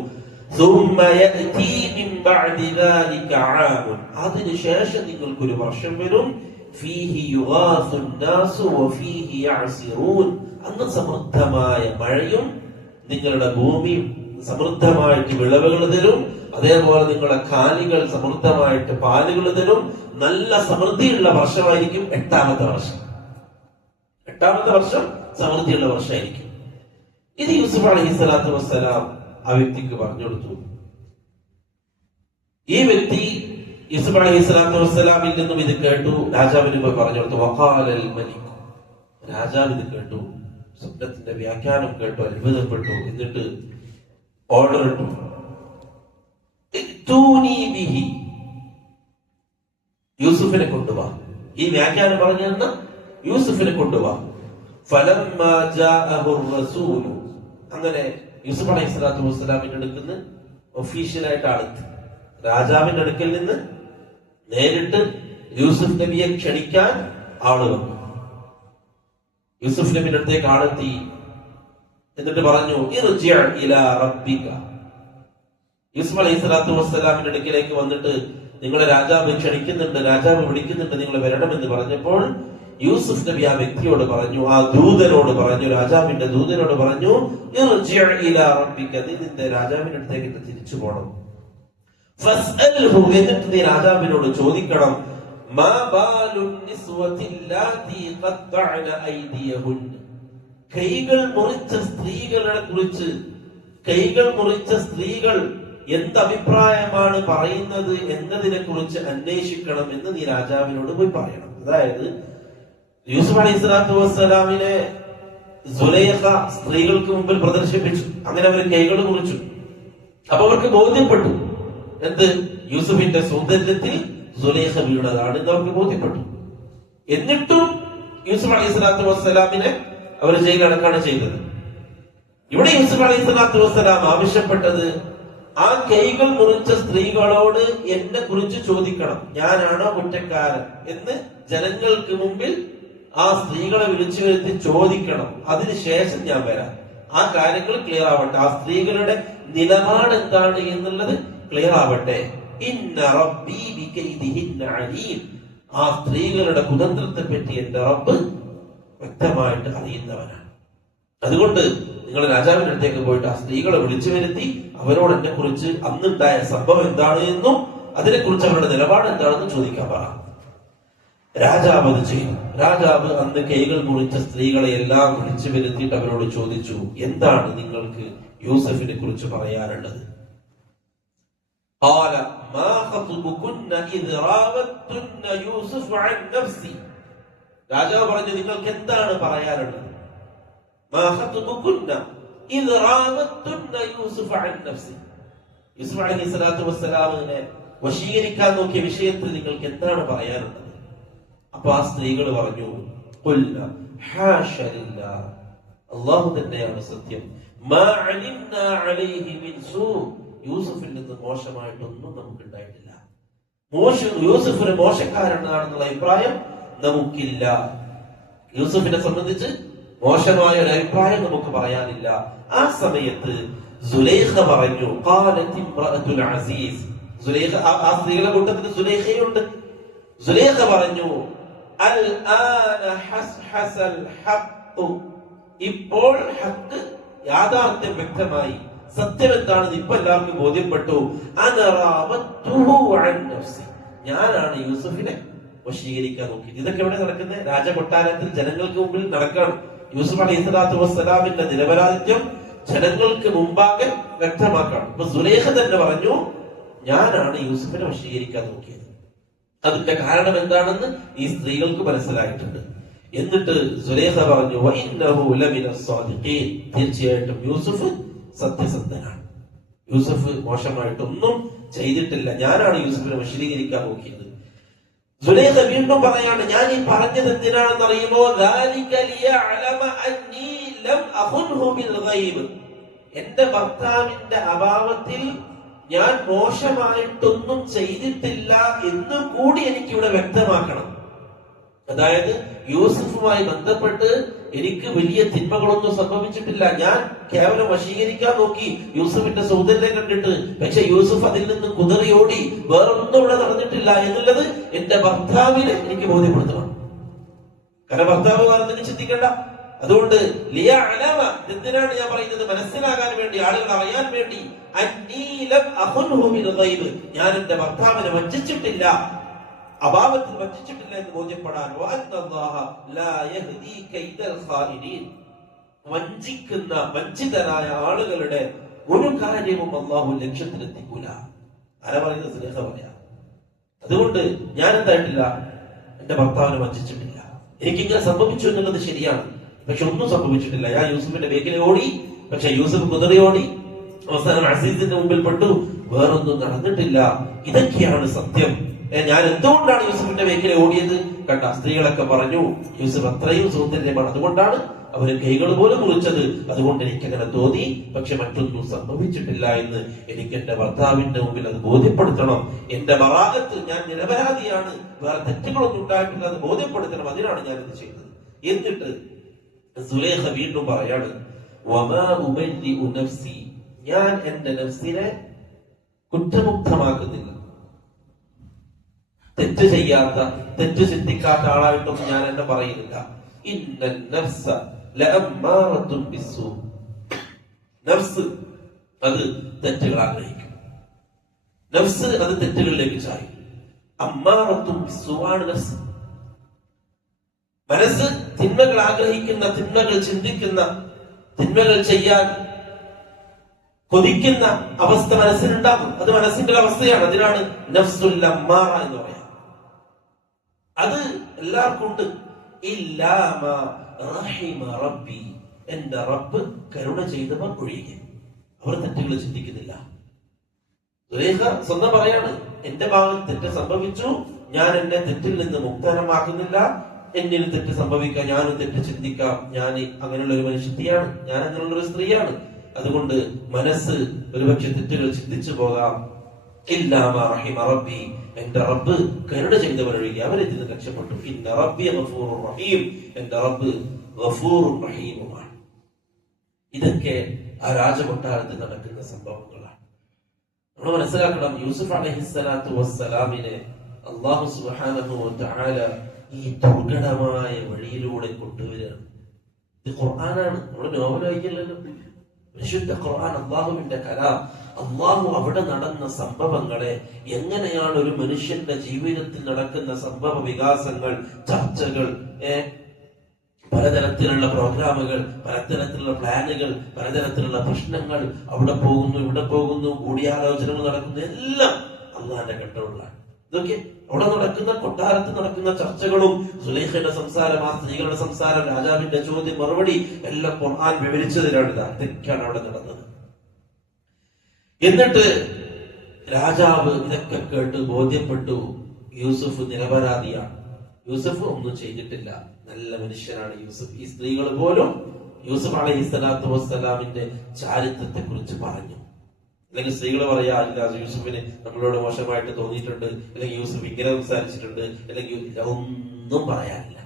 അതിനുശേഷം നിങ്ങൾക്കൊരു വർഷം വരും, അന്ന് സമൃദ്ധമായ മഴയും നിങ്ങളുടെ ഭൂമിയും സമൃദ്ധമായിട്ട് വിളവുകൾ തരും. അതേപോലെ നിങ്ങളുടെ കാലികൾ സമൃദ്ധമായിട്ട് പാലുകൾ തരും. നല്ല സമൃദ്ധിയുള്ള വർഷമായിരിക്കും 8ാമത്തെ വർഷം. 8ാമത്തെ വർഷം സമൃദ്ധിയുള്ള വർഷമായിരിക്കും. ഇത് യൂസുഫ് അലൈഹി സ്വലാത്തു വസ്സലാം ആ വ്യക്തിക്ക് പറഞ്ഞു കൊടുത്തു. ഈ വ്യക്തി യൂസുഫ് അലൈഹി സ്വലാത്തു വസ്സലാമിൽ നിന്നും ഇത് കേട്ടു, രാജാവിന് പോയി പറഞ്ഞു കൊടുത്തു. വഖാലൽ മലിക്, രാജാവ് ഇത് കേട്ടു, സ്വപ്നത്തിന്റെ വ്യാഖ്യാനം കേട്ടു, അത്ഭുതപ്പെട്ടു. എന്നിട്ട് ഓർഡർ ഇട്ടു, യൂസുഫിനെ കൊണ്ടുവാ. ഈ വ്യാഖ്യാനം പറഞ്ഞു യൂസുഫിനെ കൊണ്ടുവാ. അങ്ങനെ യൂസുഫ് അലൈഹി സ്വലാത്തു വസ്സലാമിന്റെ അടുക്കുന്ന ഒഫീഷ്യലായിട്ട് ആളെത്തി. രാജാവിന്റെ അടുക്കൽ നിന്ന് നേരിട്ട് യൂസുഫ് നബിയെ ക്ഷണിക്കാൻ ആള് വന്നു. യൂസുഫ് നബിയുടെ അടുത്തേക്ക് ആളെത്തി. എന്നിട്ട് പറഞ്ഞു, യൂസുഫ് അലൈഹി സ്വലാത്തു വസ്സലാമിന്റെ അടുക്കിലേക്ക് വന്നിട്ട്, നിങ്ങളെ രാജാവ് ക്ഷണിക്കുന്നുണ്ട്, രാജാവ് വിളിക്കുന്നുണ്ട്, നിങ്ങൾ വരണമെന്ന് പറഞ്ഞപ്പോൾ യൂസുഫ് നബി ആ വ്യക്തിയോട് പറഞ്ഞു, ആ ദൂതനോട് പറഞ്ഞു, രാജാവിന്റെ ദൂതനോട് പറഞ്ഞു, നീ നിന്റെ രാജാവിന്റെ അടുത്തേക്ക് തിരിച്ചു പോകണം. എന്നിട്ട് നീ രാജാവിനോട് ചോദിക്കണം, കൈകൾ മുറിച്ച സ്ത്രീകളെ കുറിച്ച്, കൈകൾ മുറിച്ച സ്ത്രീകൾ എന്തഭിപ്രായമാണ് പറയുന്നത് എന്നതിനെ കുറിച്ച് അന്വേഷിക്കണം എന്ന് നീ രാജാവിനോട് പോയി പറയണം. അതായത് യൂസുഫ് അലൈഹി സ്വലാത്തു വസ്സലാമിനെ സുലൈഖ സ്ത്രീകൾക്ക് മുമ്പിൽ പ്രദർശിപ്പിച്ചു. അങ്ങനെ അവർ കൈകൾ മുറിച്ചു. അപ്പൊ അവർക്ക് ബോധ്യപ്പെട്ടു എന്ത്? യൂസുഫിന്റെ സൗന്ദര്യത്തിൽ സുലൈഖ വീണതാണ് എന്ന് അവർക്ക് ബോധ്യപ്പെട്ടു. എന്നിട്ടും യൂസുഫ് അലൈഹി സ്വലാത്തു വസ്സലാമിനെ അവർ ജയിലടക്കാണ് ചെയ്തത്. ഇവിടെ യൂസുഫ് അലൈഹി സ്വലാത്തു വസ്സലാം ആവശ്യപ്പെട്ടത്, ആ കൈകൾ മുറിച്ച സ്ത്രീകളോട് എന്നെ കുറിച്ച് ചോദിക്കണം, ഞാനാണോ കുറ്റക്കാരൻ എന്ന് ജനങ്ങൾക്ക് മുമ്പിൽ ആ സ്ത്രീകളെ വിളിച്ചു വരുത്തി ചോദിക്കണം. അതിനുശേഷം ഞാൻ വരാം. ആ കാര്യങ്ങൾ ക്ലിയർ ആവട്ടെ, ആ സ്ത്രീകളുടെ നിലപാട് എന്താണ് എന്നുള്ളത് ക്ലിയർ ആവട്ടെ. ഇന്ന റബ്ബി ബികൈദിഹിന്ന അലീം, ആ സ്ത്രീകളുടെ കുതന്ത്രത്തെ പറ്റി എന്റെ റബ്ബ് വ്യക്തമായിട്ട് അറിയുന്നവനാണ്. അതുകൊണ്ട് നിങ്ങൾ രാജാവിന്റെ അടുത്തേക്ക് പോയിട്ട് ആ സ്ത്രീകളെ വിളിച്ചു വരുത്തി അവരോട് എന്നെ കുറിച്ച് അന്നുണ്ടായ സംഭവം എന്താണ് എന്നും അതിനെക്കുറിച്ച് അവരുടെ നിലപാട് എന്താണെന്ന് ചോദിക്കാൻ പറ. രാജാവ് അത് ചെയ്തു. രാജാവ് അന്ന് കൈകൾ മുറിച്ച സ്ത്രീകളെ എല്ലാം വിളിച്ചു വരുത്തിയിട്ട് അവരോട് ചോദിച്ചു, എന്താണ് നിങ്ങൾക്ക് യൂസഫിനെ കുറിച്ച് പറയാനുള്ളത്? രാജാവ് പറഞ്ഞു, നിങ്ങൾക്ക് എന്താണ് പറയാനുള്ളത്? യൂസുഫ് അലൈഹി സ്വലാത്തു വസ്സലാമിനെ വശീകരിക്കാൻ നോക്കിയ വിഷയത്തിൽ നിങ്ങൾക്ക് എന്താണ് പറയാനുള്ളത്? അപ്പൊ ആ സ്ത്രീകൾ പറഞ്ഞു, അള്ളാഹു തന്നെയാണ് സത്യം, യൂസുഫിൽ നിന്ന് മോശമായിട്ടൊന്നും നമുക്ക് ഉണ്ടായിട്ടില്ല. യൂസുഫിന് മോശക്കാരനാണെന്നുള്ള അഭിപ്രായം നമുക്കില്ല. യൂസുഫിനെ സംബന്ധിച്ച് മോശമായ ഒരു അഭിപ്രായം നമുക്ക് പറയാനില്ല. ആ സമയത്ത് സുലൈഖ പറഞ്ഞു, ഖാലത്ത് ഇംറഅത്തുൽ അസീസ്, സുലൈഖ, ആ സ്ത്രീകളുടെ കൂട്ടത്തിൽ സുലൈഖയുണ്ട്. സുലൈഖ പറഞ്ഞു, അൽആന ഹസ്ഹസൽ ഹഖ്, ഇപ്പോൾ ഹഖ് യാഥാർത്ഥ്യം വ്യക്തമായി, സത്യം എന്താണെന്ന് ഇപ്പൊ എല്ലാവർക്കും ബോധ്യപ്പെട്ടു. ഞാനാണ് യൂസുഫിനെ വശീകരിക്കാൻ നോക്കിയത്. ഇതൊക്കെ എവിടെ നടക്കുന്നത്? രാജകൊട്ടാരത്തിൽ ജനങ്ങൾക്ക് മുമ്പിൽ നടക്കാണ്. യൂസുഫ് അലൈഹിസ്സലാത്തു വസ്സലാമിന്റെ നിരപരാധിത്യം ജനങ്ങൾക്ക് മുമ്പാകെ വ്യക്തമാക്കാണ്. അപ്പൊ സുലൈഖ തന്നെ പറഞ്ഞു, ഞാനാണ് യൂസുഫിനെ വശീകരിക്കാൻ നോക്കിയത്. അതിന്റെ കാരണം എന്താണെന്ന് ഈ സ്ത്രീകൾക്ക് മനസ്സിലായിട്ടുണ്ട്. എന്നിട്ട് സുലൈഖ പറഞ്ഞു, തീർച്ചയായിട്ടും യൂസുഫ് സത്യസന്ധനാണ്, യൂസുഫ് മോശമായിട്ടൊന്നും ചെയ്തിട്ടില്ല, ഞാനാണ് യൂസുഫിനെ വശീകരിക്കാൻ നോക്കിയത്. സുലൈഖ വീണ്ടും പറയാണ്, ഞാൻ ഈ പറഞ്ഞത് എന്തിനാണെന്ന് അറിയുമോ? എന്റെ ഭർത്താവിന്റെ അഭാവത്തിൽ ഞാൻ മോശമായിട്ടൊന്നും ചെയ്തിട്ടില്ല എന്ന് കൂടി എനിക്കിവിടെ വ്യക്തമാക്കണം. അതായത് യൂസുഫുമായി ബന്ധപ്പെട്ട് എനിക്ക് വലിയ തിന്മകളൊന്നും സംഭവിച്ചിട്ടില്ല. ഞാൻ കേവലം വശീകരിക്കാൻ നോക്കി യൂസുഫിന്റെ സൗന്ദര്യം കണ്ടിട്ട്, പക്ഷെ യൂസുഫ് അതിൽ നിന്ന് കുതറിയോടി വേറൊന്നും ഇവിടെ നടന്നിട്ടില്ല എന്നുള്ളത് എന്റെ ഭർത്താവിനെ എനിക്ക് ബോധ്യപ്പെടുത്തണം. കാരണം ഭർത്താവ് വേറെ ചിന്തിക്കണ്ട. അതുകൊണ്ട് എന്തിനാണ് ഞാൻ പറയുന്നത്? മനസ്സിലാകാൻ വേണ്ടി, ആളുകൾ അറിയാൻ വേണ്ടി. ഞാൻ എന്റെ ഭർത്താവിനെ വഞ്ചിച്ചിട്ടില്ല, അഭാവത്തിൽ വഞ്ചിച്ചിട്ടില്ല എന്ന് ബോധ്യപ്പെടാൻ. വഞ്ചിക്കുന്ന, വഞ്ചിതരായ ആളുകളുടെ ഒരു കാര്യവും അള്ളാഹു ലക്ഷ്യത്തിലെത്തിക്കൂല. ആരാ പറയുന്നത്? സുലൈഖ പറയാ. അതുകൊണ്ട് ഞാൻ എന്തായിട്ടില്ല, എന്റെ ഭർത്താവിനെ വഞ്ചിച്ചിട്ടില്ല. എനിക്കിങ്ങനെ സംഭവിച്ചു എന്നുള്ളത് ശരിയാണ്, പക്ഷെ ഒന്നും സംഭവിച്ചിട്ടില്ല. ഞാൻ യൂസുഫിന്റെ ബേക്കിൽ ഓടി, പക്ഷെ യൂസുഫ് കുതിറി ഓടി, അവസാനം അസീസിന്റെ മുമ്പിൽ പെട്ടു, വേറൊന്നും നടന്നിട്ടില്ല. ഇതൊക്കെയാണ് സത്യം. ഞാൻ എന്തുകൊണ്ടാണ് യൂസുഫിന്റെ ബേക്കിൽ ഓടിയത്? കണ്ട, സ്ത്രീകളൊക്കെ പറഞ്ഞു, യൂസുഫ് അത്രയും സൗന്ദര്യമാണ്, അതുകൊണ്ടാണ് അവര് കൈകൾ പോലും മുറിച്ചത്, അതുകൊണ്ട് എനിക്കങ്ങനെ തോന്നി, പക്ഷെ മറ്റൊന്നും സംഭവിച്ചിട്ടില്ല എന്ന് എനിക്ക് എന്റെ ഭർത്താവിന്റെ മുമ്പിൽ അത് ബോധ്യപ്പെടുത്തണം. എന്റെ ബറാഅത്ത്, ഞാൻ നിരപരാധിയാണ്, വേറെ തെറ്റുകളൊന്നും ഉണ്ടായിട്ടില്ല എന്ന് ബോധ്യപ്പെടുത്തണം. അതിനാണ് ഞാൻ ഇത് ചെയ്തത്. എന്നിട്ട് സുലൈഖ വീണ്ടും പറയാണ്, ഞാൻ എന്റെ നഫ്സിനെ കുറ്റമുക്തമാക്കുന്നില്ല. തെറ്റ് ചെയ്യാത്ത, തെറ്റ് ചിന്തിക്കാത്ത ആളായിട്ടും ഞാൻ എന്നെ പറയുന്നില്ല. നഫ്സ് അത് തെറ്റുകൾ ആഗ്രഹിക്കും, നഫ്സ് അത് തെറ്റുകളിലേക്ക് ചായും. അമ്മാറത്തും ബിസ്സുവാണ് നഫ്സ്. മനസ്സ് തിന്മകൾ ആഗ്രഹിക്കുന്ന, തിന്മകൾ ചിന്തിക്കുന്ന, തിന്മകൾ ചെയ്യാൻ കൊതിക്കുന്ന അവസ്ഥ മനസ്സിനുണ്ടാകും. അത് മനസ്സിന്റെ അവസ്ഥയാണ്. അതിനാണ് നഫ്സുൽ അമ്മാറ എന്ന് പറയാം. അത് എല്ലാവർക്കും ഉണ്ട്. ഇല്ലാമ റഹിമ റബ്ബി, എന്റെ റബ്ബ് കരുണ ചെയ്തവർ ഒഴികെ. അവർ തെറ്റുകൾ ചിന്തിക്കുന്നില്ല. സുലൈഖ സ്വന്തം പറയാണ്, എന്റെ ഭാഗത്ത് തെറ്റ് സംഭവിച്ചു, ഞാൻ എന്നെ തെറ്റിൽ നിന്ന് മുക്തമാക്കുന്നില്ല. എന്നിൽ തെറ്റ് സംഭവിക്കാം, ഞാനും തെറ്റ് ചിന്തിക്കാം. ഞാൻ അങ്ങനെയുള്ള ഒരു മനുഷ്യത്തിയാണ്, ഞാൻ അങ്ങനെയുള്ള ഒരു സ്ത്രീയാണ്. അതുകൊണ്ട് മനസ്സ് ഒരുപക്ഷെ തെറ്റുകൾ ചിന്തിച്ചു പോകാം. ഇല്ലാമ റഹിമ റബ്ബി, എന്റെ റബ്ബ് കരുണ ചെയ്തവരൊഴികെ അവരിൽ നിന്ന് രക്ഷപ്പെട്ടു. ഇന്ന റബ്ബി ഗഫൂറുർ റഹീം, എന്റെ റബ്ബ് ഗഫൂറുർ റഹീമുമാണ്. ഇതൊക്കെ ആ രാജകൊട്ടാരത്തിൽ നടക്കുന്ന സംഭവങ്ങളാണ്. നമ്മൾ മനസ്സിലാക്കണം, യൂസുഫ് അലൈഹിസ്സലാത്തു വസ്സലാമിനെ അല്ലാഹു സുബ്ഹാനഹു വ തആല ഈ ദുർഘടമായ വഴിയിലൂടെ കൊണ്ടുവരികയാണ്. ഇത് ഖുർആനാണ്, നമ്മുടെ നോവൽ വായിക്കില്ലല്ലോ. വിശുദ്ധ ഖുർആൻ അല്ലാഹുവിന്റെ കലാം. അല്ലാഹു അവിടെ നടന്ന സംഭവങ്ങളെ, എങ്ങനെയാണ് ഒരു മനുഷ്യന്റെ ജീവിതത്തിൽ നടക്കുന്ന സംഭവ വികാസങ്ങൾ, ചർച്ചകൾ, പലതരത്തിലുള്ള പ്രോഗ്രാമുകൾ, പലതരത്തിലുള്ള പ്ലാനുകൾ, പലതരത്തിലുള്ള പ്രശ്നങ്ങൾ, അവിടെ പോകുന്നു ഇവിടെ പോകുന്നു, കൂടിയാലോചനകൾ നടക്കുന്നു, എല്ലാം അല്ലാഹുവിന്റെ കൺട്രോളിലാണ്. ഇതൊക്കെ അവിടെ നടക്കുന്ന, കൊട്ടാരത്തിൽ നടക്കുന്ന ചർച്ചകളും, സുലൈഖയുടെ സംസാരം, ആ സ്ത്രീകളുടെ സംസാരം, രാജാവിന്റെ ചോദ്യം മറുപടി എല്ലാം ഖുർആൻ വിവരിച്ചതിനാണ്. ഇതൊക്കെയാണ് അവിടെ നടന്നത്. എന്നിട്ട് രാജാവ് ഇതൊക്കെ കേട്ട് ബോധ്യപ്പെട്ടു, യൂസുഫ് നിരപരാധിയാണ്, യൂസുഫ് ഒന്നും ചെയ്തിട്ടില്ല, നല്ല മനുഷ്യനാണ് യൂസുഫ്. ഈ സ്ത്രീകൾ പോലും യൂസുഫ് അലൈഹിസ്സലാത്തു വസ്സലാമിന്റെ ചാരിത്രത്തെ കുറിച്ച് പറഞ്ഞു. അല്ലെങ്കിൽ സ്ത്രീകൾ പറയാ, ഇല്ല യൂസുഫിന് നമ്മളോട് മോശമായിട്ട് തോന്നിയിട്ടുണ്ട്, അല്ലെങ്കിൽ യൂസുഫ് ഇങ്ങനെ സംസാരിച്ചിട്ടുണ്ട്, അല്ലെങ്കിൽ ഒന്നും പറയാനില്ല.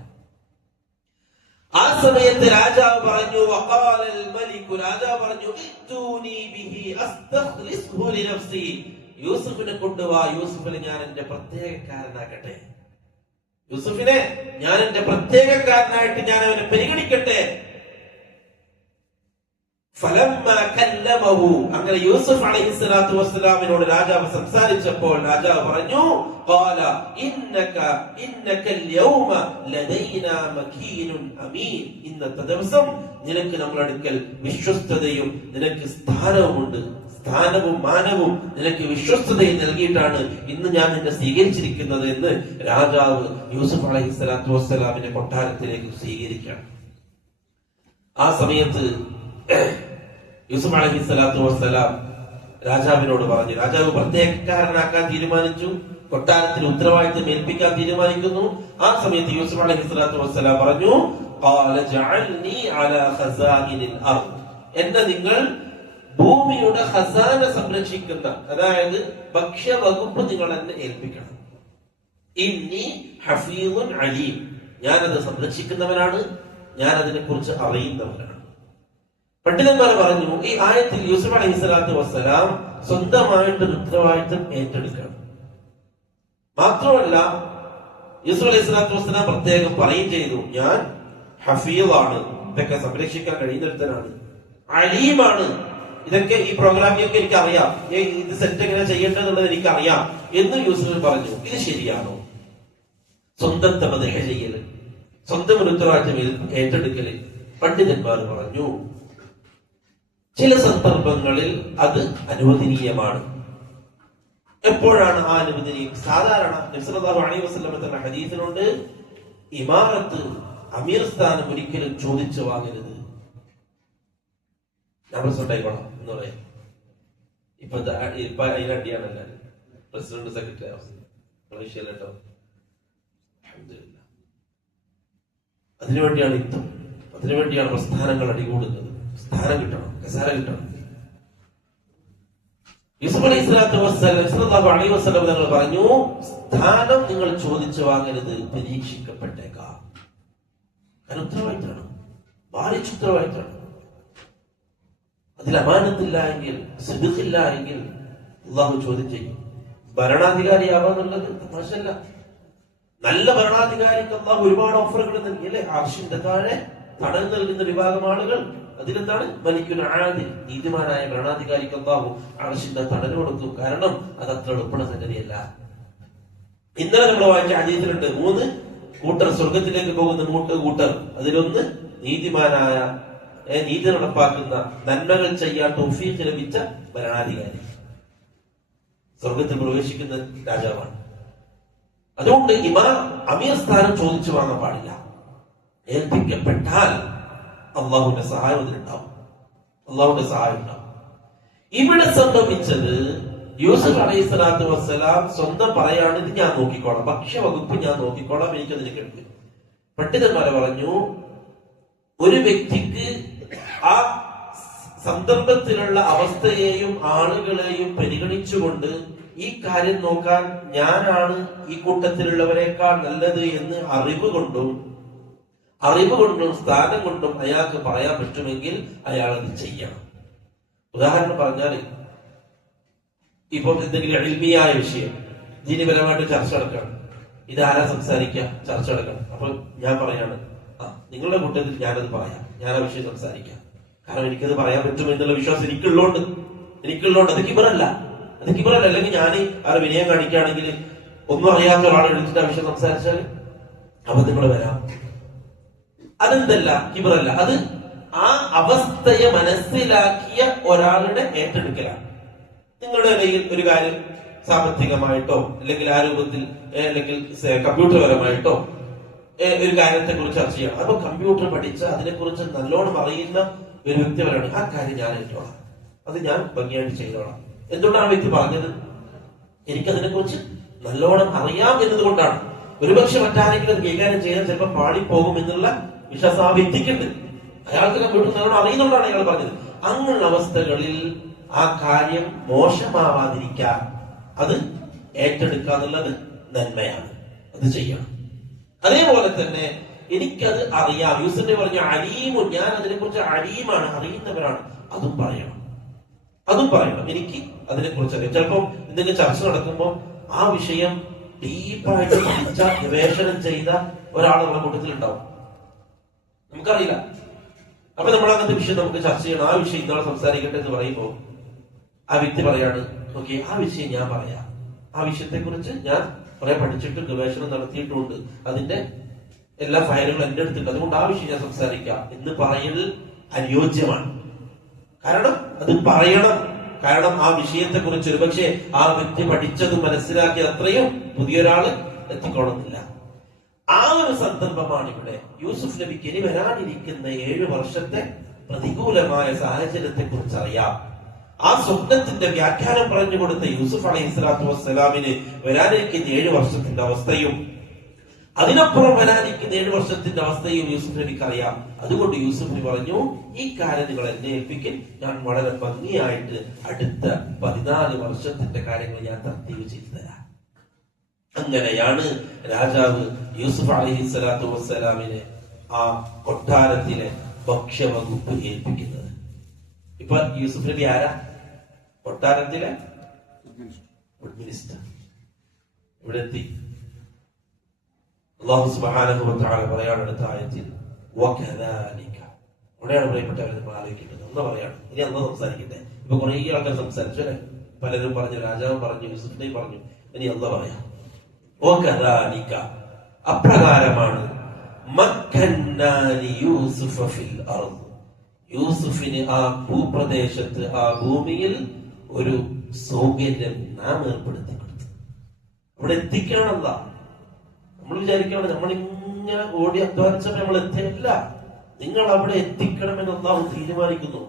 ആ സമയത്ത് രാജാവ് പറഞ്ഞു, രാജാവ് പറഞ്ഞു, യൂസുഫിനെ കൊണ്ടുവാ, യൂസുഫിനെ ഞാൻ എന്റെ പ്രത്യേകക്കാരനാക്കട്ടെ, യൂസുഫിനെ ഞാൻ എന്റെ പ്രത്യേകക്കാരനായിട്ട് ഞാൻ അവനെ പരിഗണിക്കട്ടെ. അങ്ങനെ യൂസുഫ് അലൈഹിസ്സലാത്തു വസ്സലാമിനോട് രാജാവ് സംസാരിച്ചപ്പോൾ രാജാവ് പറഞ്ഞു, ഇന്നത്തെ ദിവസം നിനക്ക് നമ്മുടെ അടുക്കൽ വിശ്വസ്തതയും നിനക്ക് സ്ഥാനവും മാനവും നിനക്ക് വിശ്വസ്തതയും നൽകിയിട്ടാണ് ഇന്ന് ഞാൻ നിന്നെ സ്വീകരിച്ചിരിക്കുന്നത് എന്ന് രാജാവ് യൂസുഫ് അലൈഹിസ്സലാത്തു വസ്സലാമിന്റെ കൊട്ടാരത്തിലേക്ക് സ്വീകരിക്കണം. ആ സമയത്ത് യൂസുഫ് അലൈഹിസ്സലാത്തു വസ്സലാം രാജാവിനോട് പറഞ്ഞു, രാജാവ് പ്രത്യേകക്കാരനാക്കാൻ തീരുമാനിച്ചു, കൊട്ടാരത്തിന് ഉത്തരവാദിത്തം ഏൽപ്പിക്കാൻ തീരുമാനിക്കുന്നു. ആ സമയത്ത് യൂസുഫ് അലൈഹിസ്സലാത്തു വസ്സലാം പറഞ്ഞു, എന്നെ നിങ്ങൾ ഭൂമിയുടെ ഖസാന സംരക്ഷിക്കുന്ന, അതായത് ഭക്ഷ്യവകുപ്പ് നിങ്ങൾ എന്നെ ഏൽപ്പിക്കണം. ഇന്നി ഹഫീദുൻ അലീം, ഞാനത് സംരക്ഷിക്കുന്നവനാണ്, ഞാൻ അതിനെ കുറിച്ച് അറിയുന്നവനാണ്. പണ്ഡിതന്മാർ പറഞ്ഞു, ഈ ആയത്തിൽ യൂസുഫ് അലൈഹിസ്സലാത്തു വസ്സലാം സ്വന്തമായിട്ടൊരു ഉത്തരവാദിത്തം ഏറ്റെടുക്കണം. മാത്രമല്ല യൂസുഫ് അലൈഹിസ്സലാത്തു വസ്സലാം പ്രത്യേകം പറയുകയും ചെയ്തു, ഞാൻ ഹഫീദാണ്, ഇതൊക്കെ സംരക്ഷിക്കാൻ കഴിയുന്നൊരുത്തനാണ്, അലീമാണ്, ഇതൊക്കെ ഈ പ്രോഗ്രാമിംഗ് എനിക്ക് അറിയാം, ഇത് സെറ്റ് എങ്ങനെ ചെയ്യേണ്ടതെന്നുള്ളത് എനിക്ക് അറിയാം എന്ന് യൂസുഫ് പറഞ്ഞു. ഇത് ശരിയാണോ? സ്വന്തം തമദഹ ചെയ്യല്, സ്വന്തം ഒരു ഉത്തരവാദിത്തം ഏറ്റെടുക്കല്. പണ്ഡിതന്മാർ പറഞ്ഞു, ചില സന്ദർഭങ്ങളിൽ അത് അനുവദനീയമാണ്. എപ്പോഴാണ് ആ അനുവദനീയം? സാധാരണ നബി സല്ലല്ലാഹു അലൈഹി വസല്ലം തന്റെ ഹദീസിലുണ്ട്, ഇമാറത്ത്, അമീർ സ്ഥാനം ഒരിക്കലും ചോദിച്ചു വാങ്ങരുത്. ഞാൻ പ്രസിഡന്റ് ആയിക്കോളാം എന്ന് പറയാം. ഇപ്പൊ അതിനടിയാണല്ല പ്രസിഡന്റ് സെക്രട്ടറി വിഷയല്ലോ. അതിനുവേണ്ടിയാണ് യുദ്ധം, അതിനുവേണ്ടിയാണ് പ്രസ്ഥാനങ്ങൾ അടികൂടുന്നത്. സ്ഥാനം കിട്ടണം, കസാര കിട്ടണം. യൂസുഫ് അലൈഹിസ്സലാത്തു വസ്സലാം തങ്ങൾ പറഞ്ഞു, സ്ഥാനം നിങ്ങൾ ചോദിച്ചു വാങ്ങരുത്, പരീക്ഷിക്കപ്പെട്ടേക്കാം. അതിന് ഉത്തരവാദിത്തമാണ്, ഭാരിച്ച ഉത്തരവാദിത്തമാണ്. അതിൽ അമാനത്തില്ല എങ്കിൽ, സിദ്ഖില്ല എങ്കിൽ അള്ളാഹു ചോദ്യം ചെയ്യും. ഭരണാധികാരിയാവാന്നുള്ളത് തമാശല്ല. നല്ല ഭരണാധികാരിക്ക് അള്ളാഹു ഒരുപാട് ഓഫറുകൾ നൽകിയല്ലേ. ആർഷിന്റെ താഴെ തണൽ നൽകുന്ന വിഭാഗം ആളുകൾ, അതിലെന്താണ് മലിക്കുൽ ആദിൽ, നീതിമാനായ ഭരണാധികാരിക്ക് അള്ളാഹു ആർഷിന്റെ തണൽ കൊടുത്തു. കാരണം അത് അത്ര എളുപ്പമുള്ള സംഗതിയല്ല. ഇന്നലെ നമ്മൾ വായിച്ച ഹദീസിലുണ്ട് 3 കൂട്ടർ സ്വർഗത്തിലേക്ക് പോകുന്ന 3 കൂട്ടർ. അതിലൊന്ന് നീതിമാനായ, നീതി നടപ്പാക്കുന്ന, നന്മകൾ ചെയ്യാൻ തൗഫീഖ് ലഭിച്ച ഭരണാധികാരി, സ്വർഗത്തിൽ പ്രവേശിക്കുന്ന രാജാവാണ്. അതുകൊണ്ട് അമീർ സ്ഥാനം ചോദിച്ചു വാങ്ങാൻ പാടില്ല. ഏൽപ്പിക്കപ്പെട്ടാൽ അള്ളാഹുവിന്റെ സഹായം അതിലുണ്ടാവും, അള്ളാഹുവിന്റെ സഹായം ഉണ്ടാവും. ഇവിടെ സംഭവിച്ചത് യൂസുഫ് അലൈഹിസ്സലാത്തു വസ്സലാം സ്വന്തം പറയാണ്, ഇത് ഞാൻ നോക്കിക്കോളാം, ഭക്ഷ്യവകുപ്പ് ഞാൻ നോക്കിക്കോളാം, എനിക്കതിന് കേൾക്കും. പണ്ഡിതന്മാരെ പറഞ്ഞു, ഒരു വ്യക്തിക്ക് ആ സന്ദർഭത്തിലുള്ള അവസ്ഥയെയും ആളുകളെയും പരിഗണിച്ചുകൊണ്ട് ഈ കാര്യം നോക്കാൻ ഞാനാണ് ഈ കൂട്ടത്തിലുള്ളവരെക്കാൾ നല്ലത് എന്ന് അറിവ് കൊണ്ടും സ്ഥാനം കൊണ്ടും അയാൾക്ക് പറയാൻ പറ്റുമെങ്കിൽ അയാൾ അത് ചെയ്യണം. ഉദാഹരണം പറഞ്ഞാൽ, ഇപ്പം എന്തെങ്കിലും ഇൽമിയായ വിഷയം, ദീനപരമായിട്ട് ചർച്ച നടക്കണം, ഇതാരാ സംസാരിക്കുക, ചർച്ച നടക്കണം. അപ്പൊ ഞാൻ പറയാണ്, നിങ്ങളുടെ കൂട്ടത്തിൽ ഞാനത് പറയാം, ഞാൻ ആ വിഷയം സംസാരിക്കാം, കാരണം എനിക്കത് പറയാൻ പറ്റും എന്നുള്ള വിശ്വാസം എനിക്കുള്ളോണ്ട്. അത് കിബറല്ല. അല്ലെങ്കിൽ ഞാൻ ആ വിനയം കാണിക്കുകയാണെങ്കിൽ ഒന്നും അറിയാത്ത ഒരാളെ വിളിച്ചിട്ട് ആ വിഷയം സംസാരിച്ചാൽ അബദ്ധങ്ങൾ വരാം. അതെന്തല്ല, കിബറല്ല. അത് ആ അവസ്ഥയെ മനസ്സിലാക്കിയ ഒരാളുടെ ഏറ്റെടുക്കലാണ്. നിങ്ങളുടെ കയ്യിൽ ഒരു കാര്യം സാമ്പത്തികമായിട്ടോ അല്ലെങ്കിൽ ആ രൂപത്തിൽ അല്ലെങ്കിൽ കമ്പ്യൂട്ടർപരമായിട്ടോ ഒരു കാര്യത്തെ കുറിച്ച് ചർച്ച ചെയ്യണം. അപ്പൊ കമ്പ്യൂട്ടർ പഠിച്ച് അതിനെക്കുറിച്ച് നല്ലോണം അറിയുന്ന ഒരു വ്യക്തി വരാണ്, ആ കാര്യം ഞാൻ ഏറ്റോളാം, അത് ഞാൻ ഭംഗിയായിട്ട് ചെയ്തോളാം. എന്തുകൊണ്ടാണ് വ്യക്തി പറഞ്ഞത്? എനിക്കതിനെ കുറിച്ച് നല്ലോണം അറിയാം എന്നതുകൊണ്ടാണ്. ഒരുപക്ഷെ മറ്റാരെങ്കിലും അത് കൈകാര്യം ചെയ്യാൻ ചിലപ്പോൾ പാളിപ്പോകും എന്നുള്ള വിശ്വാസം ആ വ്യക്തിക്കുണ്ട്. അയാൾക്ക് കമ്പ്യൂട്ടർ നല്ലോണം അറിയുന്നതുകൊണ്ടാണ് അയാൾ പറഞ്ഞത്. അങ്ങനെയുള്ള അവസ്ഥകളിൽ ആ കാര്യം മോശമാവാതിരിക്കാൻ അത് ഏറ്റെടുക്കുക എന്നുള്ളത് നന്മയാണ്, അത് ചെയ്യണം. അതേപോലെ തന്നെ എനിക്കത് അറിയാം, യൂസഫ് പറഞ്ഞ അലീമു, ഞാൻ അതിനെക്കുറിച്ച് അലീമാണ്, അറിയുന്നവരാണ്, അതും പറയണം. എനിക്ക് അതിനെക്കുറിച്ച് അറിയാം. ചിലപ്പോൾ എന്തെങ്കിലും ചർച്ച നടക്കുമ്പോൾ ആ വിഷയം ഡീപ്പായിട്ട് പഠിച്ച ഗവേഷണം ചെയ്ത ഒരാൾ നമ്മുടെ കൂട്ടത്തിലുണ്ടാവും, നമുക്കറിയില്ല. അപ്പൊ നമ്മൾ അങ്ങനത്തെ വിഷയം നമുക്ക് ചർച്ച ചെയ്യണം, ആ വിഷയം ഇന്നോടെ സംസാരിക്കട്ടെ എന്ന് പറയുമ്പോൾ ആ വ്യക്തി പറയാണ്, ഓക്കെ, ആ വിഷയം ഞാൻ പറയാം, ആ വിഷയത്തെ കുറിച്ച് ഞാൻ കുറെ പഠിച്ചിട്ട് ഗവേഷണം നടത്തിയിട്ടുണ്ട്, അതിന്റെ എല്ലാ ഫയലുകളും എന്റെ അടുത്തുണ്ട്, അതുകൊണ്ട് ആ വിഷയം ഞാൻ സംസാരിക്കാം എന്ന് പറയൽ അനുയോജ്യമാണ്. കാരണം അത് പറയണം. കാരണം ആ വിഷയത്തെ കുറിച്ച് ഒരുപക്ഷെ ആ വ്യക്തി പഠിച്ചതും മനസ്സിലാക്കിയത് അത്രയും പുതിയൊരാള് എത്തിക്കോണമെന്നില്ല. ആ ഒരു സന്ദർഭമാണ് ഇവിടെ യൂസുഫ് നബിക്ക് ഇനി വരാനിരിക്കുന്ന 7 വർഷത്തെ പ്രതികൂലമായ സാഹചര്യത്തെ കുറിച്ച് അറിയാം. ആ സ്വപ്നത്തിന്റെ വ്യാഖ്യാനം പറഞ്ഞു കൊടുത്ത യൂസുഫ് അലൈഹിസ്സലാത്തു വസ്സലാമിന് വരാനിരിക്കുന്ന 7 വർഷത്തിന്റെ അവസ്ഥയും അതിനപ്പുറം വരാനിരിക്കുന്ന 7 വർഷത്തിന്റെ അവസ്ഥയും യൂസുഫ് നബിക്ക് അറിയാം. അതുകൊണ്ട് യൂസുഫ് നബി പറഞ്ഞു, ഈ കാര്യം നിങ്ങൾ എന്നെ ഏൽപ്പിക്കാൻ, ഞാൻ വളരെ ഭംഗിയായിട്ട് അടുത്ത 14 വർഷത്തിന്റെ കാര്യങ്ങൾ ഞാൻ തർത്തീവ് ചെയ്തു തരാം. അങ്ങനെയാണ് രാജാവ് യൂസുഫ് അലൈഹിസ്സലാത്തു വസ്സലാമിനെ ആ കൊട്ടാരത്തിലെ ഭക്ഷ്യവകുപ്പ് ഏൽപ്പിക്കുന്നത്. ഇപ്പൊ യൂസുഫ് നബി ആരാ? കൊട്ടാരത്തിലെ മിനിസ്റ്റർ. ഇവിടെ എത്തി. അല്ലാഹു സുബ്ഹാനഹു വ തആല പറയാണ് അടുത്ത ആയത്തിൽ, വകദാലിക. അവിടെയാണ് പ്രിയപ്പെട്ടവരെ നമ്മൾ ആലോചിക്കേണ്ടത്. ഒന്ന് പറയാണ്, ഇനി അന്ന് സംസാരിക്കട്ടെ. ഇപ്പൊ കുറെ ആൾക്കാർ സംസാരിച്ചു അല്ലെ, പലരും പറഞ്ഞു, രാജാവ് പറഞ്ഞു, യൂസുഫ് നബി പറഞ്ഞു, ഇനി അന്ന് പറയാം. വകദാലിക, അപ്രകാരമാണ് മക്കന്നാ ലിയൂസുഫ ഫിൽ അർദ്, യൂസുഫിന് ആ ഭൂപ്രദേശത്ത്, ആ ഭൂമിയിൽ ഒരു സൗകര്യം നാം ഏർപ്പെടുത്തി കൊടുത്തു. അവിടെ എത്തിക്കണമെന്ന നമ്മൾ വിചാരിക്കണം, നമ്മളിങ്ങനെ ഓടി അധ്വാനിച്ചപ്പോൾ നമ്മൾ എത്തിയില്ല. നിങ്ങൾ അവിടെ എത്തിക്കണമെന്ന് അല്ലാഹു തീരുമാനിക്കുന്നു.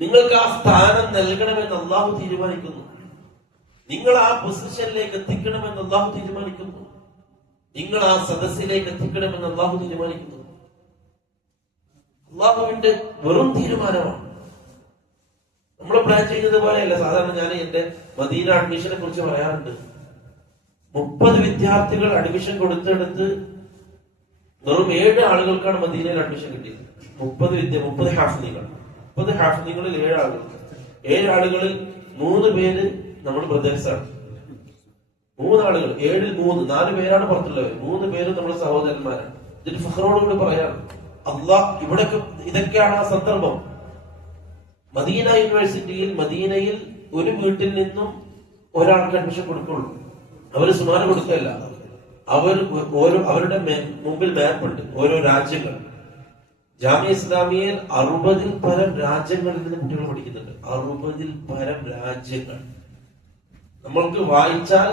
നിങ്ങൾക്ക് ആ സ്ഥാനം നൽകണമെന്ന് അല്ലാഹു തീരുമാനിക്കുന്നു. നിങ്ങൾ ആ പൊസിഷനിലേക്ക് എത്തിക്കണമെന്ന് അല്ലാഹു തീരുമാനിക്കുന്നു. നിങ്ങൾ ആ സദസ്സിലേക്ക് എത്തിക്കണമെന്ന് അല്ലാഹു തീരുമാനിക്കുന്നു. അല്ലാഹുവിന്റെ വെറും തീരുമാനമാണ്. നമ്മൾ പ്ലാൻ ചെയ്യുന്നത് പോലെയല്ല. സാധാരണ ഞാൻ എന്റെ മദീന അഡ്മിഷനെ കുറിച്ച് പറയാറുണ്ട്. 30 വിദ്യാർത്ഥികൾ അഡ്മിഷൻ കൊടുത്തെടുത്ത് വെറും 7 ആളുകൾക്കാണ് മദീനയിൽ അഡ്മിഷൻ കിട്ടിയത്. 30 ഹാഫിദികൾ, 30 ഹാഫിദികളിൽ 7 ആളുകൾക്ക്. 7 ആളുകളിൽ 3 പേര് നമ്മുടെ ബ്രദേഴ്സാണ്. 3 ആളുകൾ, 7ൽ 3, 4 പേരാണ് പുറത്തുള്ളവർ, 3 പേര് നമ്മുടെ സഹോദരന്മാരാണ്. ഇതിന് ഫഖ്റോടുകൂടി പറയാണ്, അള്ളാഹ് ഇതൊക്കെയാണ് ആ സന്ദർഭം. മദീന യൂണിവേഴ്സിറ്റിയിൽ, മദീനയിൽ ഒരു വീട്ടിൽ നിന്നും ഒരാൾക്ക് അഡ്മിഷൻ കൊടുക്കുള്ളൂ. അവർ സുമാന കൊടുക്കുകയല്ല. അവരുടെ മുമ്പിൽ മാപ്പുണ്ട്, ഓരോ രാജ്യങ്ങൾ. ജാമിയ ഇസ്ലാമിയയിൽ 60ൽ പരം രാജ്യങ്ങളിൽ നിന്ന് കുട്ടികൾ പഠിക്കുന്നുണ്ട്. 60ൽ പരം രാജ്യങ്ങൾ. നമ്മൾക്ക് വായിച്ചാൽ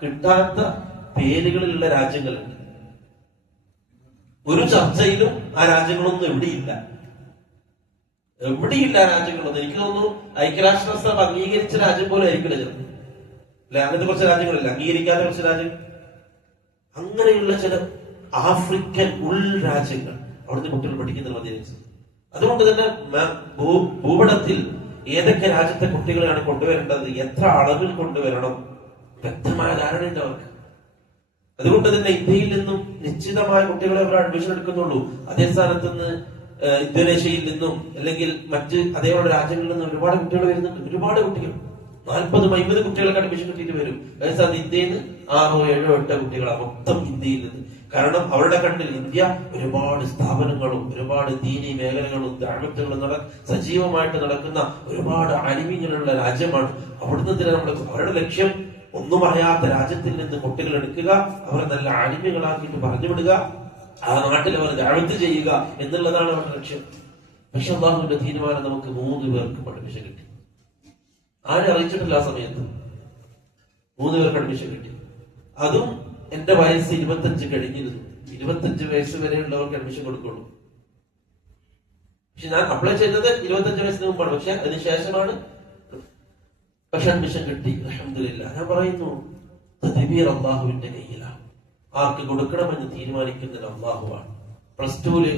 കിട്ടാത്ത പേരുകളിലുള്ള രാജ്യങ്ങളുണ്ട്. ഒരു ചർച്ചയിലും ആ രാജ്യങ്ങളൊന്നും എവിടെയില്ല ആ രാജ്യങ്ങളൊന്നും. എനിക്ക് തോന്നുന്നു ഐക്യരാഷ്ട്രസഭ അംഗീകരിച്ച രാജ്യം പോലും ആയിരിക്കില്ല ചിലപ്പോൾ അല്ലെ. അങ്ങനത്തെ കുറച്ച് രാജ്യങ്ങളില്ല, അംഗീകരിക്കാത്ത കുറച്ച് രാജ്യം. അങ്ങനെയുള്ള ചില ആഫ്രിക്കൻ രാജ്യങ്ങൾ അവിടുത്തെ കുട്ടികൾ പഠിക്കുന്ന മദീനയിൽ. അതുകൊണ്ട് തന്നെ ഭൂപടത്തിൽ ഏതൊക്കെ രാജ്യത്തെ കുട്ടികളെയാണ് കൊണ്ടുവരേണ്ടത്, എത്ര അളവിൽ കൊണ്ടുവരണം, വ്യക്തമായ ധാരണയുണ്ട് അവർക്ക്. അതുകൊണ്ട് തന്നെ ഇന്ത്യയിൽ നിന്നും നിശ്ചിതമായ കുട്ടികളെ അവർ അഡ്മിഷൻ എടുക്കുന്നുള്ളൂ. അതേ സ്ഥാനത്ത് നിന്ന് ഇന്തോനേഷ്യയിൽ നിന്നും അല്ലെങ്കിൽ മറ്റ് അതേപോലെ രാജ്യങ്ങളിൽ നിന്നും ഒരുപാട് കുട്ടികൾ വരുന്നുണ്ട്. ഒരുപാട് കുട്ടികൾ, 40-50 കുട്ടികൾക്ക് അഡ്മിഷൻ കിട്ടിയിട്ട് വരും. അതേ സ്ഥാനത്ത് ഇന്ത്യയിൽ നിന്ന് 6, 7, 8 കുട്ടികളാണ് മൊത്തം ഇന്ത്യയിൽ നിന്ന്. കാരണം അവരുടെ കണ്ണിൽ ഇന്ത്യ ഒരുപാട് സ്ഥാപനങ്ങളും ഒരുപാട് ദീനി മേഖലകളും ദഅവത്തുകളും സജീവമായിട്ട് നടക്കുന്ന ഒരുപാട് ആലിമീങ്ങളുള്ള രാജ്യമാണ്. അവിടുന്ന് നമ്മൾ അവരുടെ ലക്ഷ്യം ഒന്നും അറിയാത്ത രാജ്യത്തിൽ നിന്ന് കുട്ടികൾ എടുക്കുക, അവരെ നല്ല ആലിമ്യങ്ങളാക്കിയിട്ട് പറഞ്ഞു വിടുക, ആ നാട്ടിൽ അവർ ദഅവത്ത് ചെയ്യുക എന്നുള്ളതാണ് അവരുടെ ലക്ഷ്യം. പക്ഷെ അല്ലാഹുവിന്റെ തീരുമാനം നമുക്ക് 3 പേർക്ക് അഡ്മിഷൻ കിട്ടി. ആരും അറിയിച്ചിട്ടില്ല. ആ സമയത്ത് 3 പേർക്ക് അഡ്മിഷൻ കിട്ടി. അതും എന്റെ വയസ്സ് 25 കഴിഞ്ഞിരുന്നു. 25 വയസ്സ് വരെയുള്ളവർക്ക് അഡ്മിഷൻ കൊടുക്കുള്ളൂ. പക്ഷെ ഞാൻ അപ്ലൈ ചെയ്തത് 25 വയസ്സിന് മുമ്പാണ്. പക്ഷെ അതിനുശേഷമാണ് പക്ഷെ അഡ്മിഷൻ കിട്ടി, അൽഹംദുലില്ലാഹ്. ഞാൻ പറയുന്നു തദ്ബീർ അള്ളാഹുവിന്റെ കയ്യിലാണ്. ആർക്ക് കൊടുക്കണമെന്ന് തീരുമാനിക്കുന്നത് അള്ളാഹുവാണ്. പ്ലസ് ടുവില്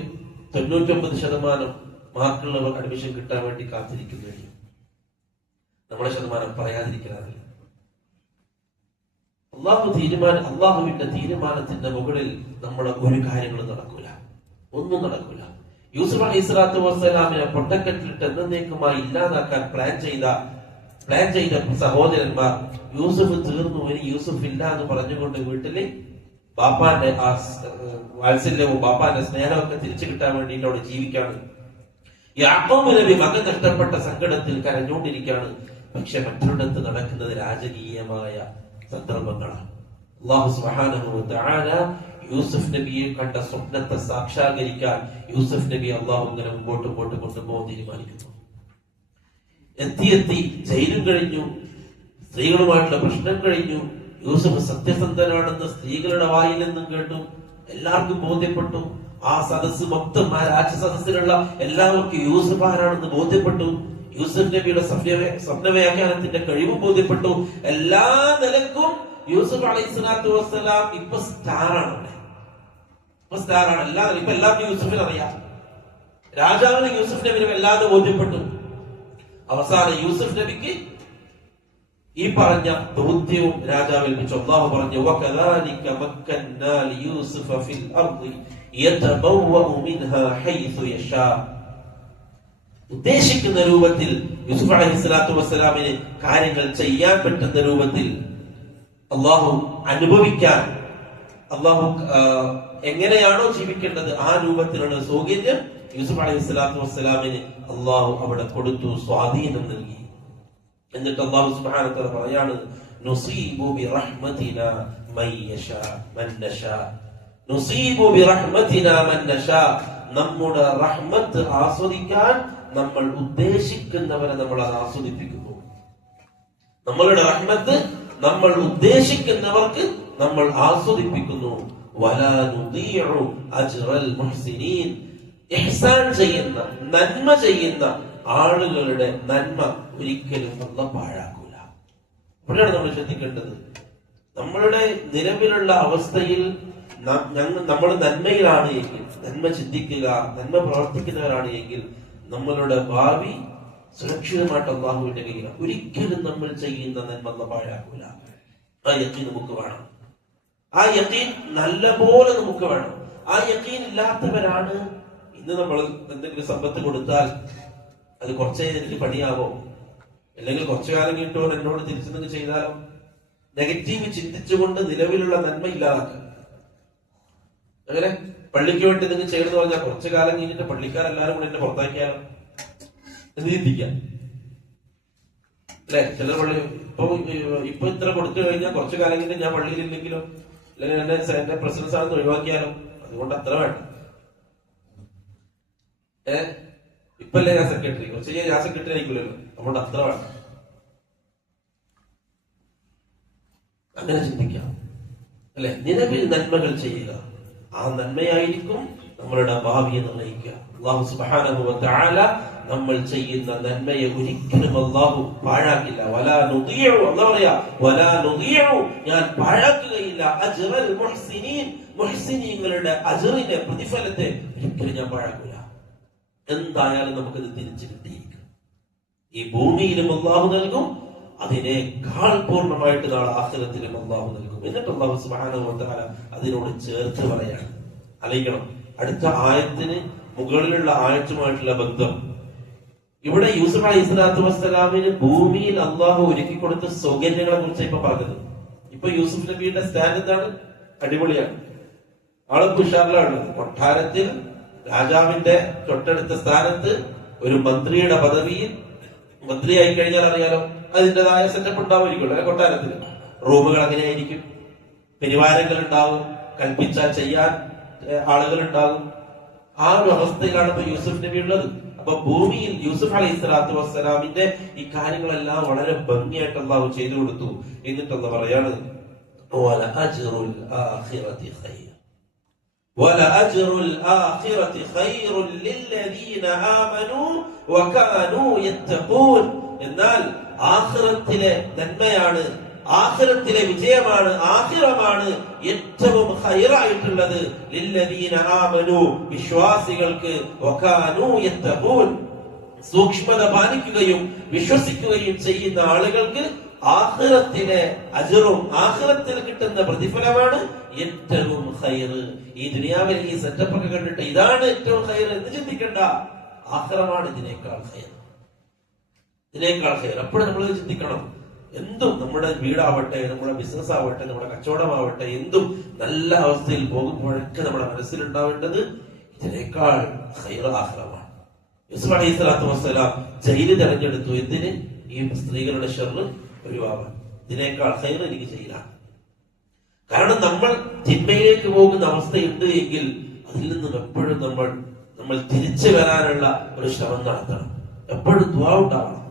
99% മാർക്കുള്ളവർ അഡ്മിഷൻ കിട്ടാൻ വേണ്ടി കാത്തിരിക്കുന്നു. നമ്മുടെ ശതമാനം പറയാതിരിക്കാറില്ല. അള്ളാഹുവിന്റെ തീരുമാനത്തിന്റെ മുകളിൽ നമ്മുടെ ഒരു കാര്യങ്ങളും നടക്കൂല, ഒന്നും നടക്കൂല. യൂസുഫ് അലൈഹിസ്സലാത്തു വസ്സലാമിനെ പൊട്ടക്കെട്ടിലിട്ട് എന്നേക്കുമായി ഇല്ലാതാക്കാൻ പ്ലാൻ ചെയ്ത സഹോദരന്മാർ യൂസുഫ് തീർന്നു, ഇനി യൂസുഫ് ഇല്ല എന്ന് പറഞ്ഞുകൊണ്ട് വീട്ടില് ബാപ്പാന്റെ ആ വാത്സല്യവും ബാപ്പാന്റെ സ്നേഹമൊക്കെ തിരിച്ചു കിട്ടാൻ വേണ്ടിയിട്ട് അവിടെ ജീവിക്കാണ്. യാക്കോബ് നബി മകൻ നഷ്ടപ്പെട്ട സങ്കടത്തിൽ കരഞ്ഞുകൊണ്ടിരിക്കുകയാണ്. പക്ഷെ മറ്റൊരിടത്ത് നടക്കുന്നത് രാജകീയമായ സന്ദർഭങ്ങളാണ്. അല്ലാഹു സുബ്ഹാനഹു വ തആല യൂസുഫ് നബിയെ കണ്ട സ്വപ്നത്തെ സാക്ഷാത്കരിക്കാൻ യൂസുഫ് നബി അള്ളാഹു ഇങ്ങനെ മുമ്പോട്ട് കൊണ്ടുപോകാൻ തീരുമാനിക്കുന്നു. എത്തി ജയിലും കഴിഞ്ഞു, സ്ത്രീകളുമായിട്ടുള്ള പ്രശ്നം കഴിഞ്ഞു. യൂസുഫ് സത്യസന്ധനാണെന്ന് സ്ത്രീകളുടെ വായിൽ നിന്നും കേട്ടു, എല്ലാവർക്കും ബോധ്യപ്പെട്ടു. ആ സദസ്സ് മൊത്തം, ആ രാജസദസ്സിലുള്ള എല്ലാവർക്കും യൂസുഫ് ആരാണെന്ന് ബോധ്യപ്പെട്ടു. യൂസുഫ് നബിയുടെ സ്വപ്നവ്യാഖ്യാനത്തിന്റെ കഴിവും ബോധ്യപ്പെട്ടു. എല്ലാ നിലക്കും യൂസുഫ് അലൈഹിസ്സലാത്തു വസ്സലാം ഇപ്പൊ സ്റ്റാറാണ്. ഇപ്പൊ എല്ലാവർക്കും യൂസുഫിനെ അറിയാം. രാജാവിന് യൂസുഫ് നബിനെ വല്ലാതെ ബോധ്യപ്പെട്ടു. അവസാനം യൂസുഫ് നബിക്ക് ഈ പറഞ്ഞ ദൗത്യവും രാജാവ് ഏൽപ്പിച്ചു. അല്ലാഹു പറഞ്ഞു, വകദാലിക മക്കന്നാ ലിയൂസുഫ ഫിൽ അർദി യതബവ്വഉ മിൻഹാ ഹൈസു യശാ. ഉദ്ദേശിക്കുന്ന രൂപത്തിൽ യൂസുഫ് അലൈഹിസ്സലാത്തു വസ്സലാമിന് കാര്യങ്ങൾ ചെയ്യാൻ പറ്റുന്ന രൂപത്തിൽ അള്ളാഹു അനുഭവിക്കാൻ, അള്ളാഹു എങ്ങനെയാണോ ജീവിക്കേണ്ടത് ആ രൂപത്തിലുള്ള സൗകര്യം യൂസുഫ് അലൈഹിസ്സലാത്തു വസ്സലാമിന് അള്ളാഹു അവിടെ കൊടുത്തു, സ്വാധീനം നൽകി. എന്നിട്ട് അള്ളാഹു സുബ്ഹാനഹു വ തആല പറയാണ്, നുസീബു ബിറഹ്മതിനാ മൻ യശാ മൻ നശാ, നുസീബു ബിറഹ്മതിനാ മൻ നശാ. നമ്മുടെ റഹ്മത്ത് ആസ്വദിക്കാൻ നമ്മൾ ഉദ്ദേശിക്കുന്നവരെ നമ്മൾ അത് ആസ്വദിപ്പിക്കുന്നു. നമ്മളുടെ റഹ്മത്ത് നമ്മൾ ഉദ്ദേശിക്കുന്നവർക്ക് നമ്മൾ ആസ്വദിപ്പിക്കുന്നു. വലാ നുദീഉ അജ്റൽ മുഹ്സിനീൻ. ഇഹ്സാൻ ചെയ്യുന്ന, നന്മ ചെയ്യുന്ന ആളുകളുടെ നന്മ ഒരിക്കലും അല്ലാഹു പാഴാക്കൂല. അപ്പോഴാണ് നമ്മൾ ശ്രദ്ധിക്കേണ്ടത്. നമ്മളുടെ നിലവിലുള്ള അവസ്ഥയിൽ നമ്മൾ നന്മയിലാണ് എങ്കിൽ, നന്മ ചിന്തിക്കുക, നന്മ പ്രവർത്തിക്കുന്നവരാണ് എങ്കിൽ നമ്മളുടെ ഭാവി സുരക്ഷിതമായിട്ട് അള്ളാഹുവിന്റെ കയ്യിലാണ്. ഒരിക്കലും നമ്മൾ ചെയ്യുന്ന നന്മ അല്ലാഹു പാഴാക്കൂല. ആ യഖീൻ നമുക്ക് വേണം. ആ യഖീൻ നല്ല പോലെ നമുക്ക് വേണം. ആ യഖീൻ ഇല്ലാത്തവരാണ് ഇന്ന് നമ്മൾ എന്തെങ്കിലും സമ്പത്ത് കൊടുത്താൽ അത് കുറച്ച് എനിക്ക് പണിയാവോ, അല്ലെങ്കിൽ കുറച്ചു കാലം കിട്ടുമോ, എന്നോട് തിരിച്ചെന്തെങ്കിലും ചെയ്താലോ, നെഗറ്റീവ് ചിന്തിച്ചുകൊണ്ട് നിലവിലുള്ള നന്മ ഇല്ലാതാക്കുക. അങ്ങനെ പള്ളിക്ക് വേണ്ടി എന്തെങ്കിലും ചെയ്യണമെന്ന് പറഞ്ഞാൽ കുറച്ചു കാലം കഴിഞ്ഞിട്ട് പള്ളിക്കാരെല്ലാരും കൂടി എന്നെ പുറത്താക്കിയാലോ എന്ന് ചിന്തിക്കാം അല്ലെ. ചില പള്ളി ഇപ്പൊ ഇത്ര കൊടുത്തു കഴിഞ്ഞാൽ കുറച്ചു കാലം കഴിഞ്ഞിട്ട് ഞാൻ പള്ളിയിൽ ഇല്ലെങ്കിലോ, അല്ലെങ്കിൽ എന്റെ പ്രസിഡൻസ് ആണെന്ന് ഒഴിവാക്കിയാലോ, അതുകൊണ്ട് അത്ര വേണ്ട. ഇപ്പല്ലേ ഞാൻ സെക്രട്ടറി, കുറച്ച് കഴിഞ്ഞാൽ ഞാൻ സെക്രട്ടറി ആയിക്കില്ലല്ലോ, അതുകൊണ്ട് അത്ര വേണ്ട. അങ്ങനെ ചിന്തിക്കാം അല്ലെ. നിലവിൽ നന്മകൾ ചെയ്യുക, ആ നന്മയായിരിക്കും നമ്മളുടെ ഭാവിയെ നിർണ്ണയിക്കുക. അല്ലാഹു സുബ്ഹാനഹു വ തആല നമ്മൾ ചെയ്യുന്ന നന്മയെ ഒരിക്കലും അല്ലാഹു പാഴാക്കില്ല. വലാ നുദീഉ, അല്ലാഹു പറയാ, വലാ നുദീഉ, ഞാൻ പാഴാക്കുകയില്ല അജ്റൽ മുഹ്സിനീൻ, മുഹ്സിനീങ്ങളുടെ അജ്റിനെ, പ്രതിഫലത്തെ ഒരിക്കലും ഞാൻ പാഴാക്കില്ല. എന്തായാലും നമുക്കത് തിരിച്ചു കിട്ടിയിരിക്കും. ഈ ഭൂമിയിലും അല്ലാഹു നൽകും, അതിനേക്കാൾ പൂർണ്ണമായിട്ട് നാളെ ആഖിറത്തിലും അല്ലാഹു നൽകും. എന്നിട്ട് അല്ലാഹു സുബ്ഹാനഹു വ തആല അതിനോട് ചേർത്ത് പറയാണ്. ആലോചിക്കണം, അടുത്ത ആയത്തിന് മുകളിലുള്ള ആയത്തുമായിട്ടുള്ള ബന്ധം. ഇവിടെ യൂസുഫ് അലൈഹിസ്സലാത്തു വസ്സലാമിന് ഭൂമിയിൽ അള്ളാഹു ഒരുക്കി കൊടുത്ത സൗകര്യങ്ങളെ കുറിച്ച് ഇപ്പൊ പറഞ്ഞത്. ഇപ്പൊ യൂസുഫ് നബിയുടെ സ്റ്റാൻഡ് എന്താണ്? അടിപൊളിയാണ്, ആൾക്ക് ഉഷാറിലാണ്. കൊട്ടാരത്തിൽ രാജാവിന്റെ തൊട്ടടുത്ത സ്ഥാനത്ത് ഒരു മന്ത്രിയുടെ പദവിയിൽ, മന്ത്രിയായി കഴിഞ്ഞാൽ അറിയാലോ അതിൻ്റെതായ സെറ്റപ്പ് ഉണ്ടാവുമായിരിക്കും അല്ലെ. കൊട്ടാരത്തിൽ റൂമുകൾ അങ്ങനെയായിരിക്കും, പരിവാരങ്ങൾ ഉണ്ടാവും, കൽപ്പിച്ചാൽ ചെയ്യാൻ ആളുകൾ ഉണ്ടാകും. ആ ഒരു അവസ്ഥയിലാണ് ഇപ്പൊ യൂസുഫ് നബി ഉള്ളത്. അപ്പൊ ഭൂമിയിൽ യൂസുഫ് അലൈഹിസ്സലാത്തു വസ്സലാമിന്റെ ഈ കാര്യങ്ങളെല്ലാം വളരെ ഭംഗിയായിട്ട് അല്ലാഹു ചെയ്തു കൊടുത്തു. എന്നിട്ട് അല്ലാഹു പറയാണ്, വലഅജ്റുൽ ആഖിറതി ഖൈർ, വലഅജ്റുൽ ആഖിറതി ഖൈറുൽ ലില്ലദീന ആമനൂ വകാനൂ യത്തഖൂൻ. എന്നാൽ ആഖിറത്തിലെ നന്മയാണ്, ആഖിറത്തിലെ വിജയമാണ്, ആഖിറമാണ് ഏറ്റവും ഖൈറായിട്ടുള്ളത്. ലില്ലദീന ആമനു, വിശ്വാസികൾക്ക്, വകാനൂ യത്തഖൂൻ, സൂക്ഷ്മത പാലിക്കുകയും വിശ്വസിക്കുകയും ചെയ്യുന്ന ആളുകൾക്ക് ആഖിറത്തിലെ അജ്റും ആഖിറത്തിൽ കിട്ടുന്ന പ്രതിഫലമാണ് ഏറ്റവും ഖൈർ. ഈ ദുനിയാവിൽ ഈ സെറ്റപ്പ് ഒക്കെ കണ്ടിട്ട് ഇതാണ് ഏറ്റവും ഖൈർ എന്ന് ചിന്തിക്കണ്ട. ആഖിറമാണ് ഇതിനേക്കാൾ ഖൈർ, ഇതിനേക്കാൾ ഖൈർ. അപ്പോൾ നമ്മൾ ചിന്തിക്കണം, എന്തും നമ്മുടെ വീടാവട്ടെ, നമ്മുടെ ബിസിനസ് ആവട്ടെ, നമ്മുടെ കച്ചവടമാവട്ടെ, എന്തും നല്ല അവസ്ഥയിൽ പോകുമ്പോഴൊക്കെ നമ്മുടെ മനസ്സിലുണ്ടാവേണ്ടത് ഇതിനേക്കാൾ ഖൈർ ആഖിറമാണ്. യൂസുഫ് അലൈഹി സ്വലാത്തു വസ്സലാം ജയില് തെരഞ്ഞെടുത്തു. എന്തിന്? ഈ സ്ത്രീകളുടെ ഷർറ് ഒഴിവാകാൻ. ഇതിനേക്കാൾ ഖൈർ എനിക്ക് ചെയ്യലാണ്. കാരണം നമ്മൾ തിന്മയിലേക്ക് പോകുന്ന അവസ്ഥയുണ്ട് എങ്കിൽ അതിൽ നിന്നും എപ്പോഴും നമ്മൾ തിരിച്ചു വരാനുള്ള ഒരു ശ്രമം നടത്തണം. എപ്പോഴും ദുആ ഉണ്ടാവണം.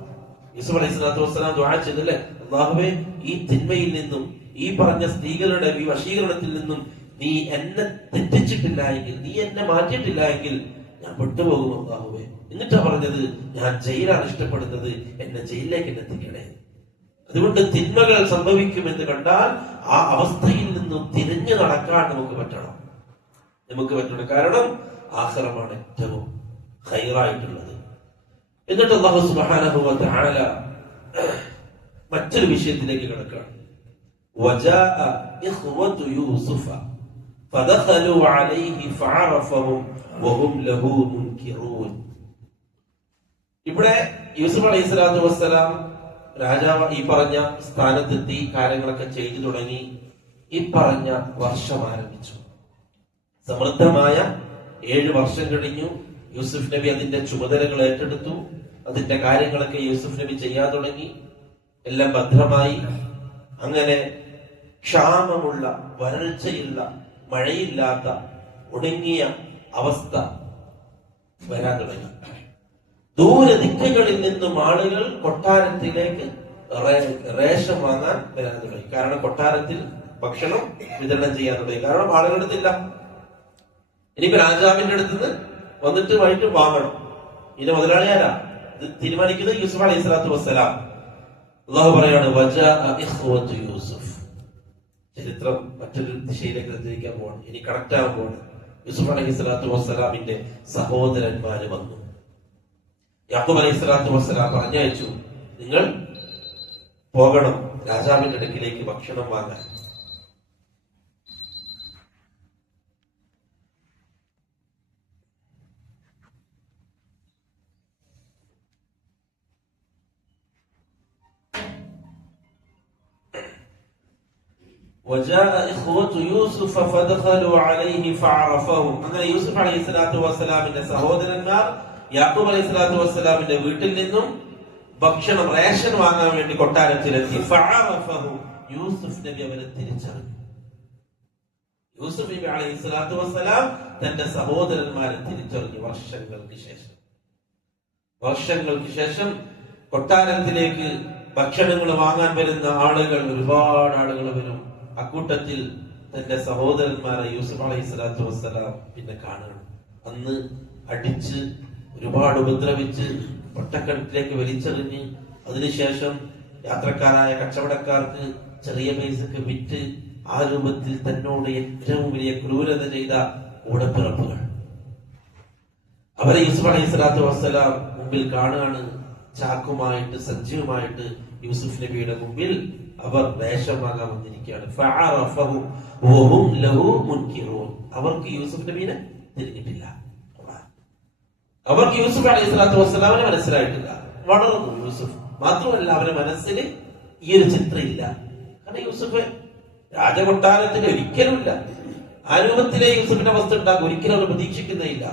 യൂസുഫ് അലൈഹി സ്വലാത്തു വസ്സലാം ദുആ ചെയ്തല്ലേ, അല്ലാഹുവേ ഈ തിന്മയിൽ നിന്നും, ഈ പറഞ്ഞ സ്ത്രീകളുടെ ഈ വശീകരണത്തിൽ നിന്നും നീ എന്നെ തെറ്റിച്ചിട്ടില്ല എങ്കിൽ, നീ എന്നെ മാറ്റിയിട്ടില്ല എങ്കിൽ ഞാൻ വിട്ടുപോകും അല്ലാഹുവേ. എന്നിട്ടാ പറഞ്ഞത്, ഞാൻ ജയിലാണ് ഇഷ്ടപ്പെടുന്നത്, എന്നെ ജയിലിലേക്ക് എത്തിക്കണേ. അതുകൊണ്ട് തിന്മകൾ സംഭവിക്കുമെന്ന് കണ്ടാൽ ആ അവസ്ഥയിൽ നിന്നും തിരിഞ്ഞു നടക്കാൻ നമുക്ക് പറ്റണം. കാരണം ആഖിറമാണ് ഏറ്റവും ഖൈറായിട്ടുള്ളത്. എന്നിട്ട് അല്ലാഹു സുബ്ഹാനഹു വ തആല മറ്റൊരു വിഷയത്തിലേക്ക് കടക്കുകയാണ്. വജാഅ ഇഖ്വതു യൂസുഫ ഫദഖലു അലൈഹി ഫഅറഫഹും വഹും ലഹു മുൻകിറൂൻ. ഇവിടെ യൂസുഫ് അലൈഹി സ്വലാത്തു വസ്സലാം രാജാവ് ഈ പറഞ്ഞ സ്ഥാനത്തെത്തി, കാര്യങ്ങളൊക്കെ ചെയ്തു തുടങ്ങി. ഈ പറഞ്ഞ വർഷം ആരംഭിച്ചു. സമൃദ്ധമായ 7 വർഷം കഴിഞ്ഞു. യൂസുഫ് നബി അതിന്റെ ചുമതലകൾ ഏറ്റെടുത്തു. അതിന്റെ കാര്യങ്ങളൊക്കെ യൂസുഫ് നബി ചെയ്യാൻ തുടങ്ങി. എല്ലാം ഭദ്രമായി. അങ്ങനെ ക്ഷാമമുള്ള, വരൾച്ചയുള്ള, മഴയില്ലാത്ത, ഉണങ്ങിയ അവസ്ഥ വരാൻ തുടങ്ങി. ദൂരദിക്കുകളിൽ നിന്നും ആളുകൾ കൊട്ടാരത്തിലേക്ക് റേഷൻ വാങ്ങാൻ വരാൻ തുടങ്ങി. കാരണം കൊട്ടാരത്തിൽ ഭക്ഷണം വിതരണം ചെയ്യാൻ തുടങ്ങി. കാരണം ആളുകളുടെ അടുത്തില്ല. ഇനിയിപ്പോ രാജാവിന്റെ അടുത്ത് വന്നിട്ട് വൈകിട്ട് വാങ്ങണം. ഇതിന്റെ മുതലാളി ആരാ? ഇത് തീരുമാനിക്കുന്നത് യൂസുഫ് അലൈഹി സ്വലാത്തു വസ്സലാം. അല്ലാഹു പറയാണ്, വജാഅ ഇഖ്വതു യൂസുഫ്. ചരിത്രം മറ്റൊരു ദിശയിലേക്ക് സഞ്ചരിക്കാൻ പോവാണ്. ഇനി കണക്ട് ആകാൻ പോവാണ്. യൂസുഫ് അലൈഹി സ്വലാത്തു വസ്സലാമിന്റെ സഹോദരന്മാര് വന്നു. യാക്കൂബ് അലൈഹി സ്വലാത്തു വസ്സലാം പറഞ്ഞയച്ചു, നിങ്ങൾ പോകണം രാജാവിന്റെ അടുക്കിലേക്ക് ഭക്ഷണം വാങ്ങാൻ. وجاء إخوة يوسف فدخلوا عليه فعرفهم. അങ്ങനെ യൂസുഫ് അലൈഹി സ്വലാത്തു വസ്സലാമിന്റെ സഹോദരന്മാർ യാക്കൂബ് അലൈഹി സ്വലാത്തു വസ്സലാമിന്റെ വീട്ടിൽ നിന്നും ഭക്ഷണം, റേഷൻ വാങ്ങാൻ വേണ്ടി കൊട്ടാരത്തിലെത്തി. ഫഅറഫഹു, യൂസുഫ് നബി അവരെ തിരിച്ചറിഞ്ഞു. യൂസുഫ് നബി അലൈഹി സ്വലാത്തു വസ്സലാം തന്റെ സഹോദരന്മാരെ തിരിച്ചറിഞ്ഞു. വർഷങ്ങൾക്ക് ശേഷം കൊട്ടാരത്തിലേക്ക് ഭക്ഷണങ്ങൾ വാങ്ങാൻ വരുന്ന ആളുകൾ, ഒരുപാട് ആളുകൾ വരും. അക്കൂട്ടത്തിൽ തന്റെ സഹോദരന്മാരെ യൂസുഫ് അലൈഹി സ്വലാത്തു വസ്സലാം പിന്നെ കാണുകയാണ്. അന്ന് അടിച്ച്, ഒരുപാട് ഉപദ്രവിച്ച്, പൊട്ടക്കിണറ്റിലേക്ക് വലിച്ചെറിഞ്ഞ്, അതിനുശേഷം യാത്രക്കാരായ കച്ചവടക്കാർക്ക് ചെറിയ പൈസക്ക് വിറ്റ് ആ രൂപത്തിൽ തന്നോട് ഏറ്റവും വലിയ ക്രൂരത ചെയ്ത കൂടപ്പിറപ്പുകൾ അവരെ യൂസുഫ് അലൈഹി സ്വലാത്തു വസ്സലാം മുമ്പിൽ കാണുകയാണ്. ചാക്കുമായിട്ട്, സജ്ജീവമായിട്ട് യൂസുഫ് നബിയുടെ മുമ്പിൽ അവർ വേഷം വാങ്ങാൻ വന്നിരിക്കുകയാണ്. ഫഅറഫഹു വഹും ലഹു മുൻകിറൂൻ. അവർക്ക് യൂസുഫ് നബിയെ തിരിഞ്ഞിട്ടില്ല. അവർക്ക് യൂസുഫ് അലൈഹി സ്വലാത്തു വസ്സലാമിനെ മനസ്സിലായിട്ടില്ല. വളർന്നു യൂസുഫ്. മാത്രമല്ല അവരുടെ മനസ്സിൽ ഈ ഒരു ചിത്രം ഇല്ല. കാരണം യൂസുഫ് രാജകൊട്ടാരത്തിൽ ഒരിക്കലുമില്ല. ആ രൂപത്തിലെ യൂസുഫിന്റെ അവസ്ഥ ഉണ്ടാകും. ഒരിക്കലും അവർ പ്രതീക്ഷിക്കുന്നേയില്ല.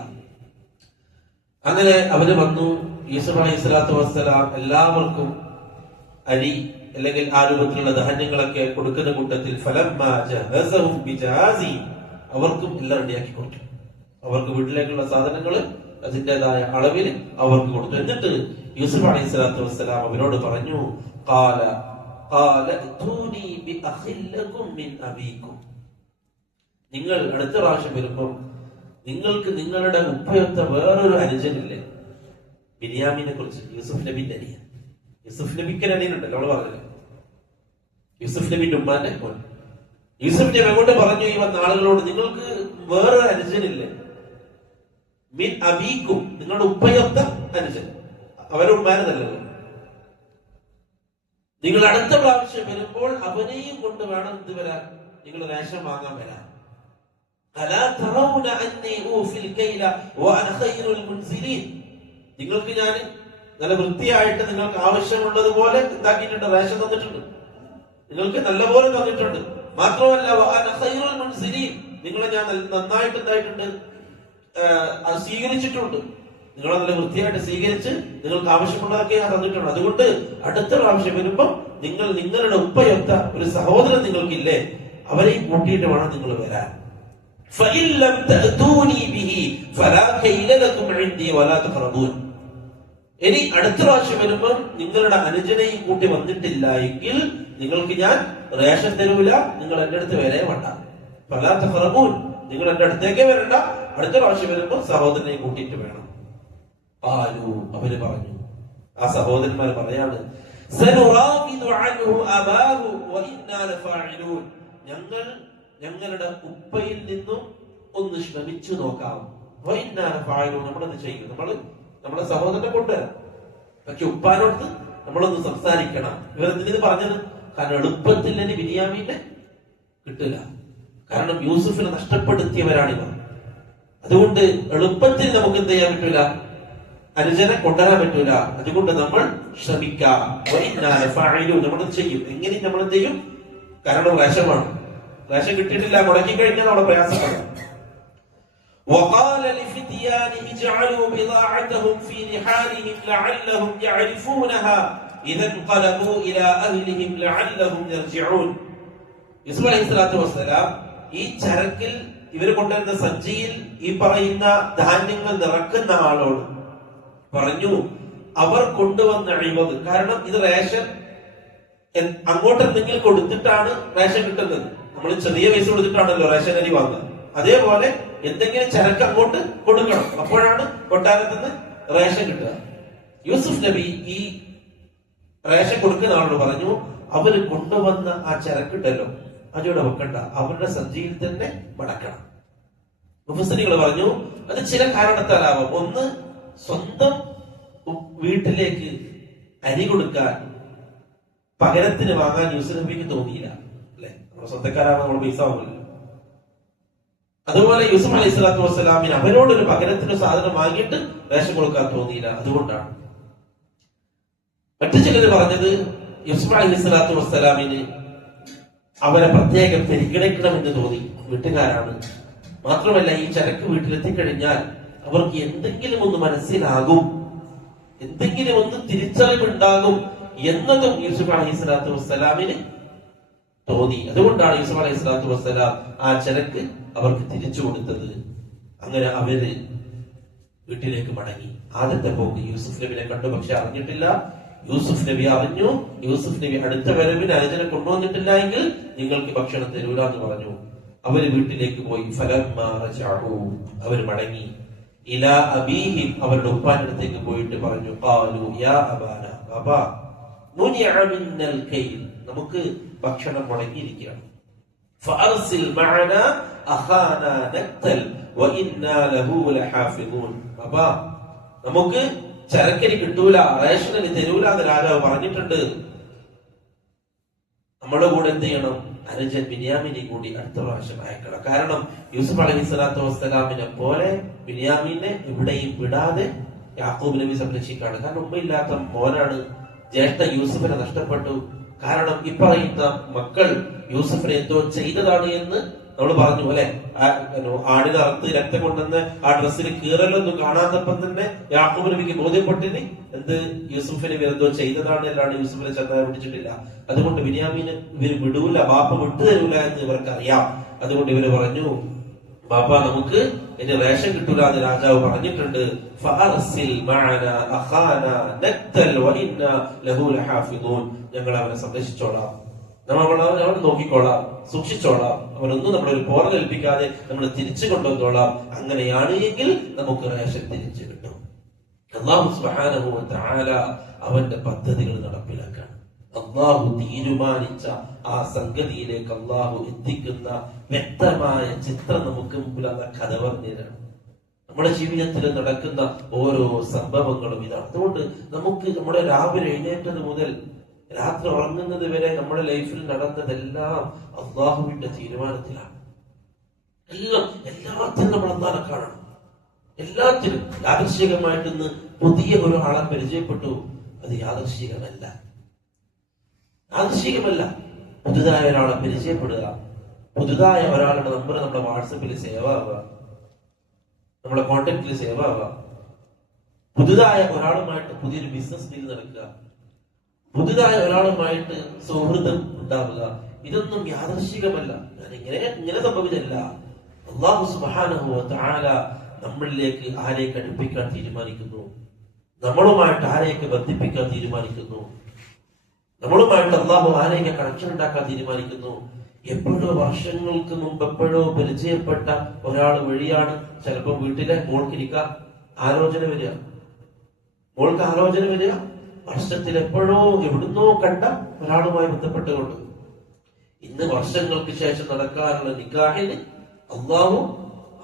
അങ്ങനെ അവര് വന്നു. യൂസുഫ് അലൈഹി സ്വലാത്തു വസ്സലാം എല്ലാവർക്കും അരി അല്ലെങ്കിൽ ആ രൂപത്തിലുള്ള ധാന്യങ്ങളൊക്കെ കൊടുക്കുന്ന കൂട്ടത്തിൽ ഫലമ്മാ ജഹസഹും ബിജാസി, അവർക്കും എല്ലാം റെഡിയാക്കി കൊടുത്തു. അവർക്ക് വീട്ടിലേക്കുള്ള സാധനങ്ങൾ അതിൻ്റെതായ അളവിൽ അവർക്ക് കൊടുത്തു. എന്നിട്ട് യൂസുഫ് അലൈഹി സ്വലാത്തു വസ്സലാം അവരോട് പറഞ്ഞു, ഖാല ഖാലതൂനി ബിഅഖില്ലകും മിൻ അബീകും. നിങ്ങൾ അടുത്ത പ്രാവശ്യം വരുമ്പോൾ നിങ്ങൾക്ക് നിങ്ങളുടെ ഉപ്പയൊത്ത വേറൊരു അനുജനില്ലേ, ബിന്യാമീനെ കുറിച്ച്, യൂസുഫ് നബിന്റെ അനിയൻ. യൂസുഫ് നബിക്ക് അനിയനുണ്ടല്ലോ, നമ്മൾ പറഞ്ഞില്ല, യൂസുഫ് നബിന്റെ ഉമ്മാന്റെ മോൻ. യൂസുഫ് നബി അങ്ങോട്ട് പറഞ്ഞു ഈ വന്ന ആളുകളോട്, നിങ്ങൾക്ക് വേറൊരു അനുജനില്ലേ? മിൻ അബീക്കും, നിങ്ങളുടെ ഉപ്പയൊത്ത അനുജൻ, അവരുടെ ഉമ്മാനെ നല്ലത്. നിങ്ങൾ അടുത്ത പ്രാവശ്യം വരുമ്പോൾ അവനെയും കൊണ്ട് വേണം എന്ത് വരാൻ, നിങ്ങൾ റേഷൻ വാങ്ങാൻ വരാൻ. നിങ്ങൾക്ക് ഞാൻ നല്ല വൃത്തിയായിട്ട് നിങ്ങൾക്ക് ആവശ്യമുള്ളതുപോലെ എന്താക്കിയിട്ടുണ്ട്, റേഷൻ തന്നിട്ടുണ്ട്, നിങ്ങൾക്ക് നല്ലപോലെ തന്നിട്ടുണ്ട്. മാത്രമല്ല നിങ്ങളെ ഞാൻ നന്നായിട്ട് എന്തായിട്ടുണ്ട്, സ്വീകരിച്ചിട്ടുണ്ട്. നിങ്ങളെ നല്ല വൃത്തിയായിട്ട് സ്വീകരിച്ച് നിങ്ങൾക്ക് ആവശ്യമുള്ളതൊക്കെ ഞാൻ തന്നിട്ടുണ്ട്. അതുകൊണ്ട് അടുത്ത പ്രാവശ്യം വരുമ്പോ നിങ്ങളുടെ ഉപ്പയൊത്ത ഒരു സഹോദരൻ നിങ്ങൾക്കില്ലേ, അവരെയും കൂട്ടിയിട്ട് വേണം നിങ്ങൾ വരാൻ. ഇനി അടുത്ത പ്രാവശ്യം വരുമ്പം നിങ്ങളുടെ അനുജനെയും കൂട്ടി വന്നിട്ടില്ല എങ്കിൽ നിങ്ങൾക്ക് ഞാൻ റേഷൻ തരൂല, നിങ്ങൾ എന്റെ അടുത്ത് വരെ വേണ്ട. ഫലാ തഖറബൂൻ, നിങ്ങൾ എന്റെ അടുത്തേക്ക് വരണ്ട, അടുത്ത പ്രാവശ്യം വരുമ്പോൾ സഹോദരനെയും കൂട്ടിയിട്ട് വേണം. ഖാലു, അവര് പറഞ്ഞു, ആ സഹോദരന്മാർ പറയാണ്, സനുറാവിദു അൻഹു അബാഹു വഇന്നാ ലഫാഇലൂൻ, ഞങ്ങൾ ഞങ്ങളുടെ ഉപ്പയിൽ നിന്നും ഒന്ന് ശ്രമിച്ചു നോക്കാം. വഇന്നാ ലഫാഇലൂൻ, നമ്മളത് ചെയ്യും, നമ്മുടെ സഹോദരനെ കൊണ്ടുവരാം, പക്ഷെ ഉപ്പാനോട് നമ്മളൊന്ന് സംസാരിക്കണം. ഇവരെന്തിനത് പറഞ്ഞത്? കാരണം എളുപ്പത്തിൽ തന്നെ ബിനിയാമീനെ കിട്ടില്ല, കാരണം യൂസുഫിനെ നഷ്ടപ്പെടുത്തിയവരാണിവർ. അതുകൊണ്ട് എളുപ്പത്തിൽ നമുക്ക് എന്ത് ചെയ്യാൻ പറ്റൂല, അനുജനെ കൊണ്ടുവരാൻ പറ്റൂല. അതുകൊണ്ട് നമ്മൾ ശ്രമിക്കാം, നമ്മളത് ചെയ്യും. എങ്ങനെ നമ്മൾ എന്ത് ചെയ്യും? കാരണം റേഷമാണ്, റേഷൻ കിട്ടിയിട്ടില്ല, മുടക്കി കഴിഞ്ഞാൽ നമ്മുടെ പ്രയാസമാണ്. وقال لفتيانه اجعلوا بضاعتهم في رحالهم لعلهم يعرفونها إذا انقلبوا إلى أهلهم لعلهم يرجعون. യൂസുഫ് അലൈഹിസ്സലാത്തു വസ്സലാം ഈ ചരക്കിൽ, ഇവർ കൊണ്ടുവരുന്ന സഞ്ചിയിൽ ഈ പറയുന്ന ധാന്യങ്ങൾ നിറക്കുന്ന ആളോട് പറഞ്ഞു, അവർ കൊണ്ടുവന്ന അഴിമത്, കാരണം ഇത് റേഷൻ അങ്ങോട്ട് എന്തെങ്കിലും കൊടുത്തിട്ടാണ് റേഷൻ കിട്ടുന്നത്. നമ്മൾ ചെറിയ പൈസ കൊടുത്തിട്ടാണല്ലോ റേഷൻ അരി വാങ്ങുന്നത്. അതേപോലെ എന്തെങ്കിലും ചരക്ക് അങ്ങോട്ട് കൊടുക്കണം, അപ്പോഴാണ് കൊട്ടാരത്തിൽ നിന്ന് റേഷൻ കിട്ടുക. യൂസുഫ് നബി ഈ റേഷൻ കൊടുക്കുന്ന ആളോട് പറഞ്ഞു, അവര് കൊണ്ടുവന്ന ആ ചരക്കുണ്ടല്ലോ അതിവിടെ വെക്കണ്ട, അവരുടെ സഞ്ചിയിൽ തന്നെ മടക്കണം. മുഫസ്സിറുകൾ പറഞ്ഞു അത് ചില കാരണത്താലാവാം. ഒന്ന്, സ്വന്തം വീട്ടിലേക്ക് അരി കൊടുക്കാൻ പകരത്തിന് വാങ്ങാൻ യൂസുഫ് നബിക്ക് തോന്നിയില്ല, അല്ലെ? നമ്മുടെ സ്വന്തക്കാരാണ്, നമ്മൾ പൈസ വാങ്ങില്ല. അതുപോലെ യൂസുഫ് അലൈഹി സ്വലാത്തു വസ്സലാമിന് അവരോടൊരു പകരത്തിന് സാധനം വാങ്ങിയിട്ട് റേഷൻ കൊടുക്കാൻ തോന്നിയില്ല, അതുകൊണ്ടാണ്. മറ്റു ചിലര് പറഞ്ഞത് യൂസുഫ് അലൈഹി സ്വലാത്തു വസ്സലാമിന് അവരെ പ്രത്യേകം പരിഗണിക്കണമെന്ന് തോന്നി, വീട്ടുകാരാണ്. മാത്രമല്ല ഈ ചരക്ക് വീട്ടിലെത്തിക്കഴിഞ്ഞാൽ അവർക്ക് എന്തെങ്കിലും ഒന്ന് മനസ്സിലാകും, എന്തെങ്കിലും ഒന്ന് തിരിച്ചറിവുണ്ടാകും എന്നതും യൂസുഫ് അലൈഹി സ്വലാത്തു വസ്സലാമിന് തോന്നി. അതുകൊണ്ടാണ് യൂസുഫ് അലൈഹി സ്വലാത്തു വസ്സലാം ആ ചരക്ക് അവർക്ക് തിരിച്ചു കൊടുത്തത്. അങ്ങനെ അവര് വീട്ടിലേക്ക് മടങ്ങി. ആദ്യത്തെ പോക്ക് യൂസുഫ് നബിനെ കണ്ടു, പക്ഷെ അറിഞ്ഞിട്ടില്ല. യൂസുഫ് നബി അറിഞ്ഞു. യൂസുഫ് നബി അടുത്ത വരവിന് അനുജനെ കൊണ്ടുവന്നിട്ടില്ല എങ്കിൽ നിങ്ങൾക്ക് ഭക്ഷണം തരൂല എന്ന് പറഞ്ഞു. അവര് വീട്ടിലേക്ക് പോയി. ഫലമ്മാ റജഉ, അവര് മടങ്ങി. ഇലാ അബീഹിം, അവരുടെ ഉപ്പാന്റെ അടുത്തേക്ക് പോയിട്ട് പറഞ്ഞു, ഖാലു യാ അബാന, ബാബാ, മുനിഅ മിന്നൽ കൈൽ, നമുക്ക് ഭക്ഷണം മുടങ്ങിയിരിക്കുകയാണ്. ഫഅർസിൽ മഅനാ അഖാനാ നഖ്തൽ വഇന്നാ ലഹു ലഹാഫിദൂൻ. ബാബാ, നമുക്ക് ചരക്കരി കിട്ടൂല, റേഷനരി തരൂല എന്ന് രാജാവ് പറഞ്ഞിട്ടുണ്ട്. നമ്മുടെ കൂടെ എന്ത് ചെയ്യണം? അനുജൻ ബിന്യാമിനെ കൂടി അടുത്ത പ്രാവശ്യം അയക്കണം. കാരണം യൂസുഫ് അലൈഹി സ്വലാത്തു വസ്സലാമിനെ പോലെ ബിന്യാമിനെ എവിടെയും വിടാതെ യാക്കൂബ് നബി സംരക്ഷിക്കാണ്. കാരണം ഉമ്മയില്ലാത്ത മോനാണ്. ജ്യേഷ്ഠ യൂസുഫിനെ നഷ്ടപ്പെട്ടു. കാരണം ഈ പറയുന്ന മക്കൾ യൂസുഫിനെ എന്തോ ചെയ്തതാണ് എന്ന് നമ്മൾ പറഞ്ഞു, അല്ലെ? ആടിനെ അറുത്ത് രക്തം കൊണ്ടുവന്ന് ആ ഡ്രസ്സിൽ കീറലൊന്നും കാണാത്തപ്പം തന്നെ യാക്കൂബ് നബിക്ക് ബോധ്യപ്പെട്ടിന് എന്ത് യൂസുഫിനെ ഇവരെന്തോ ചെയ്തതാണ്, അല്ലാണ്ട് യൂസുഫിനെ ചെന്നാ പിടിച്ചിട്ടില്ല. അതുകൊണ്ട് ബിന്യാമീനെ ഇവര് വിടൂല, ബാപ്പ വിട്ടു തരൂല എന്ന് ഇവർക്ക് അറിയാം. അതുകൊണ്ട് ഇവര് പറഞ്ഞു, ബാപ്പ നമുക്ക് ഇനി റേഷൻ കിട്ടൂല എന്ന് രാജാവ് പറഞ്ഞിട്ടുണ്ട്. ഞങ്ങൾ അവനെ സംരക്ഷിച്ചോളാം, നമ്മൾ നോക്കിക്കോളാം, സൂക്ഷിച്ചോളാം, അവരൊന്നും നമ്മളൊരു പോറലേൽപ്പിക്കാതെ നമ്മൾ തിരിച്ചു കൊണ്ടുവന്നോളാം. അങ്ങനെയാണ് എങ്കിൽ നമുക്ക് റേഷൻ തിരിച്ചു കിട്ടും. അല്ലാഹു സുബ്ഹാനഹു വ തആല അവന്റെ പദ്ധതികൾ നടപ്പിലാക്കാൻ അല്ലാഹു തീരുമാനിച്ച ആ സംഗതിയിലേക്ക് അല്ലാഹു എത്തിക്കുന്ന വ്യക്തമായ ചിത്രം നമുക്ക് മുമ്പിൽ അല്ല കഥ പറഞ്ഞുതരാണ്. നമ്മുടെ ജീവിതത്തിൽ നടക്കുന്ന ഓരോ സംഭവങ്ങളും ഇതാണ്. അതുകൊണ്ട് നമുക്ക് നമ്മുടെ രാവിലെ എഴുന്നേറ്റത് മുതൽ രാത്രി ഉറങ്ങുന്നത് വരെ നമ്മുടെ ലൈഫിൽ നടന്നതെല്ലാം അള്ളാഹുവിന്റെ തീരുമാനത്തിലാണ്. എല്ലാത്തിനും നമ്മൾ അള്ളാഹനെ കാണണം. എല്ലാത്തിനും യാദൃശ്ചികമായിട്ട് ഇന്ന് പുതിയ ഒരു ആളെ പരിചയപ്പെട്ടു, അത് യാദൃശ്ചികമല്ല. പുതുതായ ഒരാളെ പരിചയപ്പെടുക, പുതുതായ ഒരാളുടെ നമ്പർ നമ്മുടെ വാട്സപ്പിൽ സേവ് ആവുക, നമ്മുടെ കോണ്ടാക്റ്റിൽ സേവ് ആവുക, പുതുതായ ഒരാളുമായിട്ട് പുതിയൊരു ബിസിനസ് ഡീൽ നടക്കുക, പുതുതായ ഒരാളുമായിട്ട് സൗഹൃദം ഉണ്ടാവുക, ഇതൊന്നും യാദൃശ്ചികമല്ല. ഞാൻ ഇങ്ങനെ സംഭവിച്ചല്ല. അല്ലാഹു സുബ്ഹാനഹു വ തആല നമ്മളിലേക്ക് ആരെയൊക്കെ അടുപ്പിക്കാൻ തീരുമാനിക്കുന്നു, നമ്മളുമായിട്ട് ആരെയൊക്കെ ബന്ധിപ്പിക്കാൻ തീരുമാനിക്കുന്നു, നമ്മളുമായിട്ട് അല്ലാഹു ആരെയൊക്കെ കണക്ഷൻ ഉണ്ടാക്കാൻ തീരുമാനിക്കുന്നു. എപ്പോഴോ വർഷങ്ങൾക്ക് മുമ്പ് എപ്പോഴോ പരിചയപ്പെട്ട ഒരാൾ വഴിയാണ് ചിലപ്പോൾ വീട്ടിലെ മോൾക്കിരിക്കാൻ ആലോചന വരിക, മോൾക്ക് ആലോചന വരിക, വർഷത്തിൽ എപ്പോഴോ എവിടുന്നോ കണ്ട ഒരാളുമായി ബന്ധപ്പെട്ടുകൊണ്ട് ഇന്ന് വർഷങ്ങൾക്ക് ശേഷം നടക്കാനുള്ള നിക്കാഹിന് അല്ലാഹു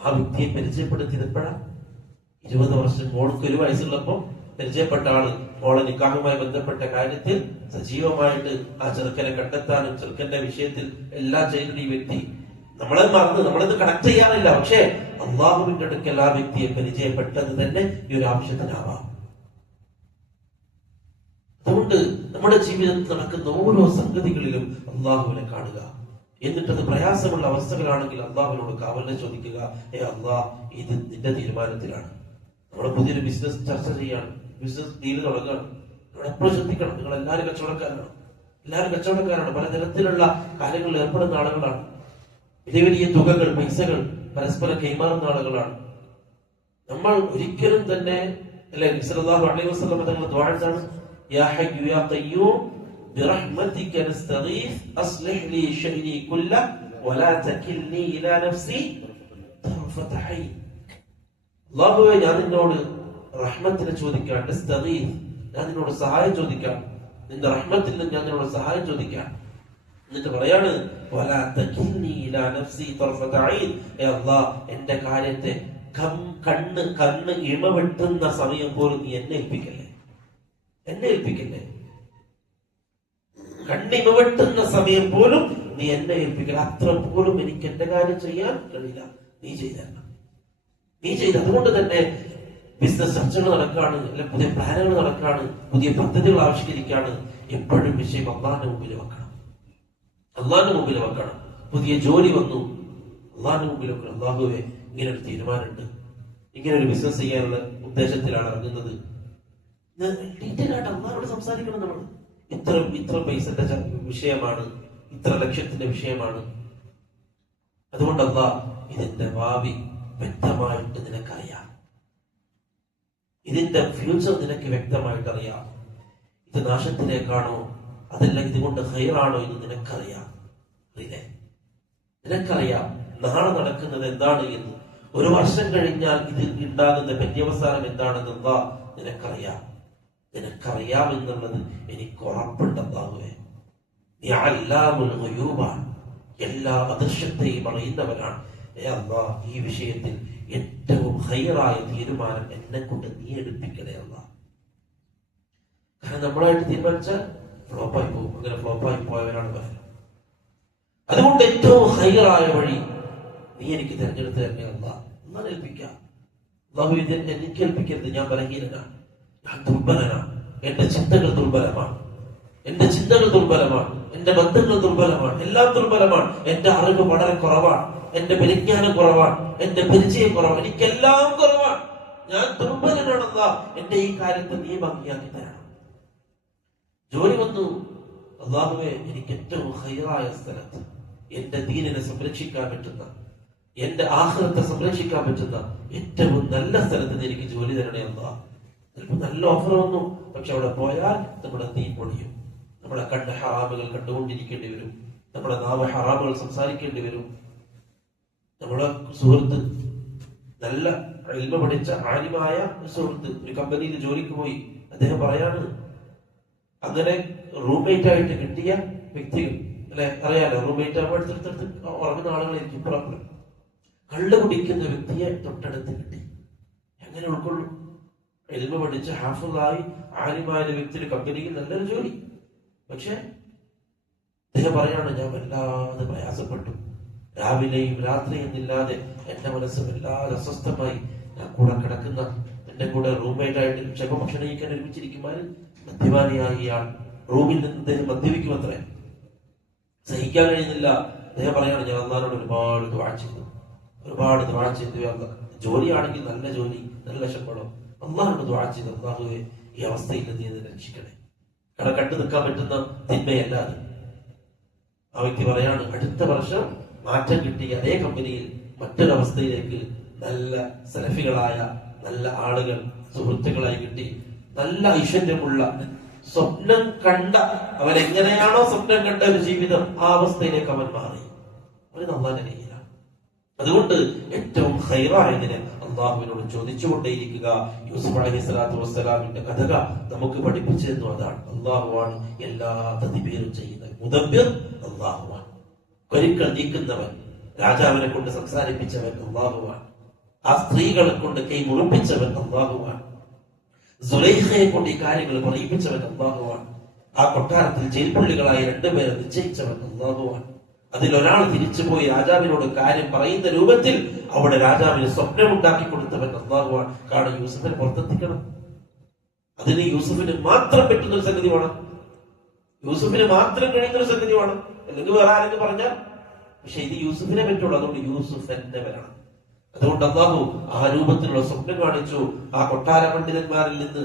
ആ വ്യക്തിയെ പരിചയപ്പെടുത്തിയത് എപ്പോഴാണ്? 20 വർഷം മോൾക്ക് 1 വയസ്സുള്ളപ്പോ പരിചയപ്പെട്ട ആള് മോളെ നിക്കാഹുമായി ബന്ധപ്പെട്ട കാര്യത്തിൽ സജീവമായിട്ട് ആ ചെറുക്കനെ കണ്ടെത്താനും ചെറുക്കന്റെ വിഷയത്തിൽ എല്ലാം ചെയ്തിട്ട് ഈ വ്യക്തി നമ്മളത് കണക്ട് ചെയ്യാറില്ല. പക്ഷേ അള്ളാഹുവിന്റെ അടുക്കൽ ആ വ്യക്തിയെ പരിചയപ്പെട്ടത് തന്നെ ഈ ഒരു ആവശ്യത്തിനാവാം. അതുകൊണ്ട് നമ്മുടെ ജീവിതത്തിൽ നടക്കുന്ന ഓരോ സംഗതികളിലും അള്ളാഹുവിനെ കാണുക. എന്നിട്ടത് പ്രയാസമുള്ള അവസ്ഥകളാണെങ്കിൽ അള്ളാഹുവിനോട് കാവലിനെ ചോദിക്കുക. അള്ളാഹ്, ഇത് നിന്റെ തീരുമാനത്തിലാണ്. നമ്മൾ പുതിയൊരു ബിസിനസ് ചർച്ച ചെയ്യാണ്, ബിസിനസ് ഡീൽ തുടങ്ങുകയാണ്. നമ്മൾ എപ്പോഴും ശ്രദ്ധിക്കണം, നിങ്ങൾ എല്ലാവരും കച്ചവടക്കാരാണ്, പലതരത്തിലുള്ള കാര്യങ്ങളിൽ ഏർപ്പെടുന്ന ആളുകളാണ്. വലിയ വലിയ തുകകൾ, പൈസകൾ പരസ്പരം കൈമാറുന്ന ആളുകളാണ്. നമ്മൾ ഒരിക്കലും തന്നെ നബി സല്ലല്ലാഹു അലൈഹി വസല്ലം തങ്ങൾ ദുആ ചെയ്താണ്, യാ ഹയ്യു യാ ഖയ്യൂം ബിറഹ്മതിക നസ്തഗീസ് അസ്ലിഹ് ലി ശഅനി കുല്ല വലാ തകിൽനി ഇലാ നഫ്സി തർഫത ഹൈ. അല്ലാഹുവേ, ഞാൻ നിന്നോട് റഹ്മത്തിനെ ചോദിക്കാം, ഞാൻ നിന്നോട് സഹായം ചോദിക്കാം, നിന്റെ റഹ്മത്തിൽ നിന്ന് ഞാൻ നിന്നോട് സഹായം ചോദിക്കാം. എന്നിട്ട് പറയാണ്, വലാ തകിൽനി ഇലാ നഫ്സി തർഫത ഐൻ. അല്ലാഹ്, എന്റെ കാര്യത്തെ കണ്ണ് ഇമവെട്ടുന്ന സമയം പോലും നീ എന്നെ ഏൽപ്പിക്കല്ലേ. കണ്ണിമവെട്ടുന്ന സമയം പോലും നീ എന്നെ ഏൽപ്പിക്കല. അത്ര പോലും എനിക്ക് എന്റെ കാര്യം ചെയ്യാൻ കഴിയില്ല, നീ ചെയ്തല്ല. അതുകൊണ്ട് തന്നെ ബിസിനസ് ചർച്ചകൾ നടക്കാണ്, അല്ലെ പുതിയ പ്ലാനുകൾ നടക്കാണ്, പുതിയ പദ്ധതികൾ ആവിഷ്കരിക്കാണ്. എപ്പോഴും വിഷയം അള്ളാഹിന്റെ മുമ്പിൽ വെക്കണം. പുതിയ ജോലി വന്നു, അള്ളാഹിന്റെ മുമ്പിൽ വെക്കണം. അള്ളാഹുവേ, ഇങ്ങനെ ഒരു തീരുമാനമുണ്ട്, ഇങ്ങനെ ഒരു ബിസിനസ് ചെയ്യാനുള്ള ഉദ്ദേശത്തിലാണ് ഇറങ്ങുന്നത്. ഡീറ്റെയിൽ ആയിട്ട് അള്ളാഹോട് സംസാരിക്കണം. നമ്മൾ ഇത്ര പൈസന്റെ വിഷയമാണ്, ഇത്ര ലക്ഷത്തിന്റെ വിഷയമാണ്. അതുകൊണ്ട് അള്ളാഹ്, ഇതിന്റെ ഭാവി വ്യക്തമായിട്ട് നിനക്കറിയാം, ഇതിന്റെ ഫ്യൂച്ചർ നിനക്ക് വ്യക്തമായിട്ട് അറിയാം. ഇത് നാശത്തിലേക്കാണോ അതല്ല ഇതുകൊണ്ട് ഹൈറാണോ എന്ന് നിനക്കറിയാം. നാളെ നടക്കുന്നത് എന്താണ് എന്ന്, 1 വർഷം കഴിഞ്ഞാൽ ഇതിൽ ഉണ്ടാകുന്ന പര്യവസാനം എന്താണെന്ന് നിനക്കറിയാം എന്നുള്ളത് എനിക്ക് ഉറപ്പുണ്ടാവുകയെ. നീ അല്ലാമുൽ ഗുയൂബാണ്, എല്ലാ അദൃശ്യത്തെയും അറിയുന്നവനാണ്. അല്ലാഹ്, ഈ വിഷയത്തിൽ ഏറ്റവും ഹൈറായ തീരുമാനം എന്നെ കൊണ്ട് നീ എടുപ്പിക്കണേ അല്ലാഹ്. കാരണം നമ്മളായിട്ട് തീരുമാനിച്ചാൽ ഫ്ലോപ്പായി പോകും. അങ്ങനെ ഫ്ലോപ്പായി പോയവരാണ് പലരും. അതുകൊണ്ട് ഏറ്റവും ഹൈറായ വഴി നീ എനിക്ക് തിരഞ്ഞെടുത്ത് തന്നെ അല്ലാഹ്, എന്നാൽ ഏൽപ്പിക്കാം. അല്ലാഹു, എനിക്ക് ഏൽപ്പിക്കരുത്, ഞാൻ ബലഹീനനാണ്, ഞാൻ ദുർബലനാണ്, എന്റെ ചിന്തകൾ ദുർബലമാണ്, എന്റെ ബന്ധങ്ങൾ ദുർബലമാണ്, എല്ലാം ദുർബലമാണ്, എന്റെ അറിവ് വളരെ കുറവാണ്, എന്റെ പരിജ്ഞാനം കുറവാണ്, എന്റെ പരിചയം കുറവാണ്, എനിക്കെല്ലാം കുറവാണ്, ഞാൻ ദുർബലനാണെന്ന എന്റെ ഈ കാര്യത്തെ നീ ഭംഗിയാക്കി തരണം. ജോലി വന്നു, അല്ലാഹുവേ, എനിക്ക് ഏറ്റവും ഹൈറായ സ്ഥലത്ത് എന്റെ ദീനിനെ സംരക്ഷിക്കാൻ പറ്റുന്ന, എന്റെ ആഖിറത്തെ സംരക്ഷിക്കാൻ പറ്റുന്ന ഏറ്റവും നല്ല സ്ഥലത്ത് എനിക്ക് ജോലി തരണേ അല്ലാഹ്. ചിലപ്പോൾ നല്ല ഓഫർ വന്നു, പക്ഷെ അവിടെ പോയാൽ നമ്മുടെ തീ പൊളിയും. നമ്മളെ കണ്ണ് ഹറാമുകൾ കണ്ടുകൊണ്ടിരിക്കേണ്ടി വരും, നമ്മുടെ നാവ് ഹറാമുകൾ സംസാരിക്കേണ്ടി വരും. നമ്മുടെ സുഹൃത്ത് നല്ല ഇൽമ പഠിച്ച ആലിമായ സുഹൃത്ത് ഒരു കമ്പനിയിൽ ജോലിക്ക് പോയി. അദ്ദേഹം പറയാണ്, അങ്ങനെ റൂംമേറ്റ് ആയിട്ട് കിട്ടിയ വ്യക്തികൾ അല്ലെ, അറിയാലോ, റൂംമേറ്റ് ആകുമ്പോൾ അടുത്തടുത്ത് ഉറങ്ങുന്ന ആളുകളായിരിക്കും. പുറപ്പെടും. കള്ള് കുടിക്കുന്ന വ്യക്തിയെ തൊട്ടടുത്ത് കിട്ടി. എങ്ങനെ ഉൾക്കൊള്ളും? ഇൽമ പഠിച്ച് ഹാഫിളായി ആലിമായ വ്യക്തി കമ്പനിയിൽ നല്ലൊരു ജോലി. പക്ഷെ അദ്ദേഹം പറയാണ്, ഞാൻ വല്ലാതെ പ്രയാസപ്പെട്ടു. രാവിലെയും രാത്രിയും എന്നില്ലാതെ എന്റെ മനസ്സ് വല്ലാതെ അസ്വസ്ഥമായി. ഞാൻ കൂടെ കിടക്കുന്ന എന്റെ കൂടെ റൂംമേറ്റ് ആയിട്ട് ക്ഷമഭക്ഷണം കഴിക്കാൻ ഒരുമിച്ചിരിക്കുമ്പോൾ മദ്യപാനിയായ ഇയാൾ റൂമിൽ നിന്ന് അദ്ദേഹം മദ്യപിക്കുമത്രേ. സഹിക്കാൻ കഴിയുന്നില്ല. അദ്ദേഹം പറയാണ്, ഞാൻ അള്ളാഹിനോട് ഒരുപാട് ദുആ ചെയ്തു. ജോലിയാണെങ്കിൽ നല്ല ജോലി, നല്ല ശമ്പളം. അള്ളാഹിനോട് ദുആ ചെയ്തു, അള്ളാഹുവേ ഈ അവസ്ഥയിൽ നീ എന്നെ രക്ഷിക്കണേ. കാരണം കണ്ടു നിൽക്കാൻ പറ്റുന്ന തിന്മയല്ല അത്. ആ വ്യക്തി പറയാണ്, അടുത്ത വർഷം മാറ്റം കിട്ടി അതേ കമ്പനിയിൽ മറ്റൊരവസ്ഥയിലേക്ക് നല്ല സലഫികളായ നല്ല ആളുകൾ സുഹൃത്തുക്കളായി കിട്ടി. നല്ല ഐശ്വര്യമുള്ള സ്വപ്നം കണ്ട, അവൻ എങ്ങനെയാണോ സ്വപ്നം കണ്ട ഒരു ജീവിതം, ആ അവസ്ഥയിലേക്ക് അവൻ മാറി. അവന് നന്നാൻ കഴിയില്ല. അതുകൊണ്ട് ഏറ്റവും ഖൈറായതിനെ അള്ളാഹുവിനോട് ചോദിച്ചുകൊണ്ടേയിരിക്കുക. യൂസുഫ് അലൈഹിസ്സലാത്തു വസ്സലാമിന്റെ കഥ നമുക്ക് പഠിപ്പിച്ചു തന്നു അതാണ്. അള്ളാഹുവാണ് എല്ലാ തദ്ബീറും ചെയ്യുന്നത്. മുദബ്ബിർ അള്ളാഹുവാണ്. കരുക്കൾ നീക്കുന്നവൻ, രാജാവിനെ കൊണ്ട് സംസാരിപ്പിച്ചവൻ അള്ളാഹുവാണ്. ആ സ്ത്രീകളെ കൊണ്ട് കൈ മുറിപ്പിച്ചവൻ അള്ളാഹുവാണ്. സുലൈഖയെ കൊണ്ട് ഈ കാര്യങ്ങൾ പറയിപ്പിച്ചവൻ അള്ളാഹുവാണ്. ആ കൊട്ടാരത്തിൽ ജയിൽപ്പുള്ളികളായി രണ്ടുപേരെ നിശ്ചയിച്ചവൻ അള്ളാഹുവാണ്. അതിലൊരാൾ തിരിച്ചുപോയി രാജാവിനോട് കാര്യം പറയുന്ന രൂപത്തിൽ അവിടെ രാജാവിന് സ്വപ്നമുണ്ടാക്കി കൊടുത്തവൻ അള്ളാഹുവാണ്. കാരണം യൂസുഫിനെ പുറത്തെത്തിക്കണം. അതിന് യൂസുഫിന് മാത്രം പറ്റുന്ന ഒരു സംഗതി വേണം. യൂസുഫിന് മാത്രം കഴിയുന്ന ഒരു സംഗതി വേണം. അല്ലെങ്കിൽ വേറെ ആരെങ്കിലും പറഞ്ഞാൽ, പക്ഷെ ഇത് യൂസുഫിനെ പറ്റുള്ളൂ. അതുകൊണ്ട് യൂസുഫ് എന്നെ വരണം. അതുകൊണ്ട് അള്ളാഹു ആ രൂപത്തിലുള്ള സ്വപ്നം കാണിച്ചു. ആ കൊട്ടാര പണ്ഡിതന്മാരിൽ നിന്ന്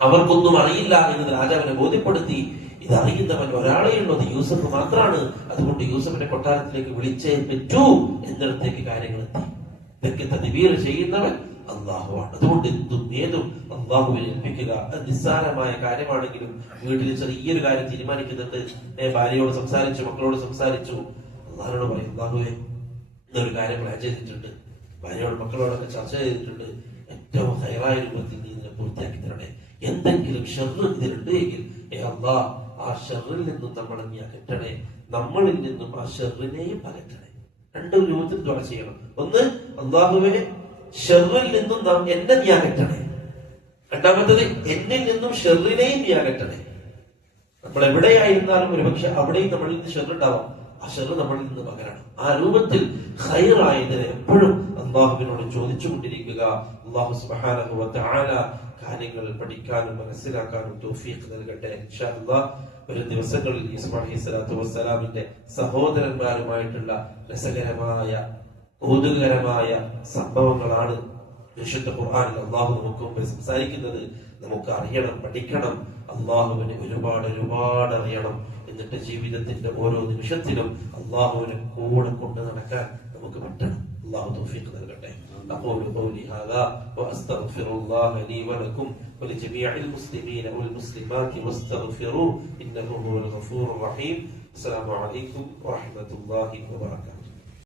അവർക്കൊന്നും അറിയില്ല എന്ന് രാജാവിനെ ബോധ്യപ്പെടുത്തി. ഇതറിയുന്നവൻ ഒരാളേ ഉള്ളൂ, അത് യൂസഫ് മാത്രമാണ്. അതുകൊണ്ട് യൂസഫിന്റെ കൊട്ടാരത്തിലേക്ക് വിളിച്ചേ പറ്റൂ എന്നിടത്തേക്ക് കാര്യങ്ങൾ എത്തി. ഇതൊക്കെ തദ്ബീർ ചെയ്യുന്നവൻ അള്ളാഹുവാണ്. അതുകൊണ്ട് എന്തും ഏതും അള്ളാഹുവിനെ ഏൽപ്പിക്കുക. അത് നിസ്സാരമായ കാര്യമാണെങ്കിലും വീട്ടിൽ ചെറിയൊരു കാര്യം തീരുമാനിക്കുന്നുണ്ട്. ഭാര്യയോട് സംസാരിച്ചു, മക്കളോട് സംസാരിച്ചു, അള്ളാഹിനോട് പറയും, അള്ളാഹുവേ ഇന്നൊരു കാര്യം പ്ലാൻ ചെയ്തിട്ടുണ്ട്, ഭാര്യയോട് മക്കളോടൊക്കെ ചർച്ച ചെയ്തിട്ടുണ്ട്, ഏറ്റവും ഹൈറായ രൂപത്തിൽ നീ ഇതിനെ പൂർത്തിയാക്കി തരണേ. എന്തെങ്കിലും ഷർറ് ഇതിലുണ്ട് എങ്കിൽ അള്ളാഹ് ആ ഷർറിൽ നിന്നും നമ്മളെ നീ അകറ്റണേ, നമ്മളിൽ നിന്നും ആ ഷർറിനെയും അകറ്റണേ. രണ്ടു രൂപത്തിൽ ദുആ ചെയ്യണം. ഒന്ന്, അള്ളാഹുവേ ഷർറിൽ നിന്നും എന്നെ നീ അകറ്റണേ. രണ്ടാമത്തത്, എന്നിൽ നിന്നും ഷർറിനെയും നീ അകറ്റണേ. നമ്മൾ എവിടെയായിരുന്നാലും ഒരുപക്ഷെ അവിടെയും നമ്മളിൽ നിന്ന് ഷർറുണ്ടാവാം. ആ ഷർറ് നമ്മളിൽ നിന്ന് പകരണം. ആ രൂപത്തിൽ ഖൈറായതിനെ എപ്പോഴും അള്ളാഹുവിനോട് ചോദിച്ചുകൊണ്ടിരിക്കുക. അള്ളാഹു സുബ്ഹാനഹു വ തആല കാര്യങ്ങൾ പഠിക്കാനും മനസ്സിലാക്കാനും തൗഫീഖ് നൽകട്ടെ. ഇൻഷാ അല്ലാഹ് വരും ദിവസങ്ങളിൽ യൂസുഫ് അലൈഹിസ്സലാത്തു വസ്സലാമിന്റെ സഹോദരന്മാരുമായിട്ടുള്ള രസകരമായ കൗതുകകരമായ സംഭവങ്ങളാണ് വിശുദ്ധ ഖുർആനിൽ അള്ളാഹു നമുക്ക് മുമ്പ് സംസാരിക്കുന്നത്. നമുക്ക് അറിയണം, പഠിക്കണം. അള്ളാഹുവിനെ ഒരുപാട് അറിയണം. എന്നിട്ട് ജീവിതത്തിന്റെ ഓരോ നിമിഷത്തിലും അള്ളാഹുവിനെ കൂടെ കൊണ്ട് നടക്കാൻ നമുക്ക് പറ്റണം. അള്ളാഹു തൗഫീഖ് നൽകട്ടെ. أقول قولي هذا وأستغفر الله لي ولكم ولجميع المسلمين والمسلمات واستغفروه إنه هو الغفور الرحيم. السلام عليكم ورحمة الله وبركاته.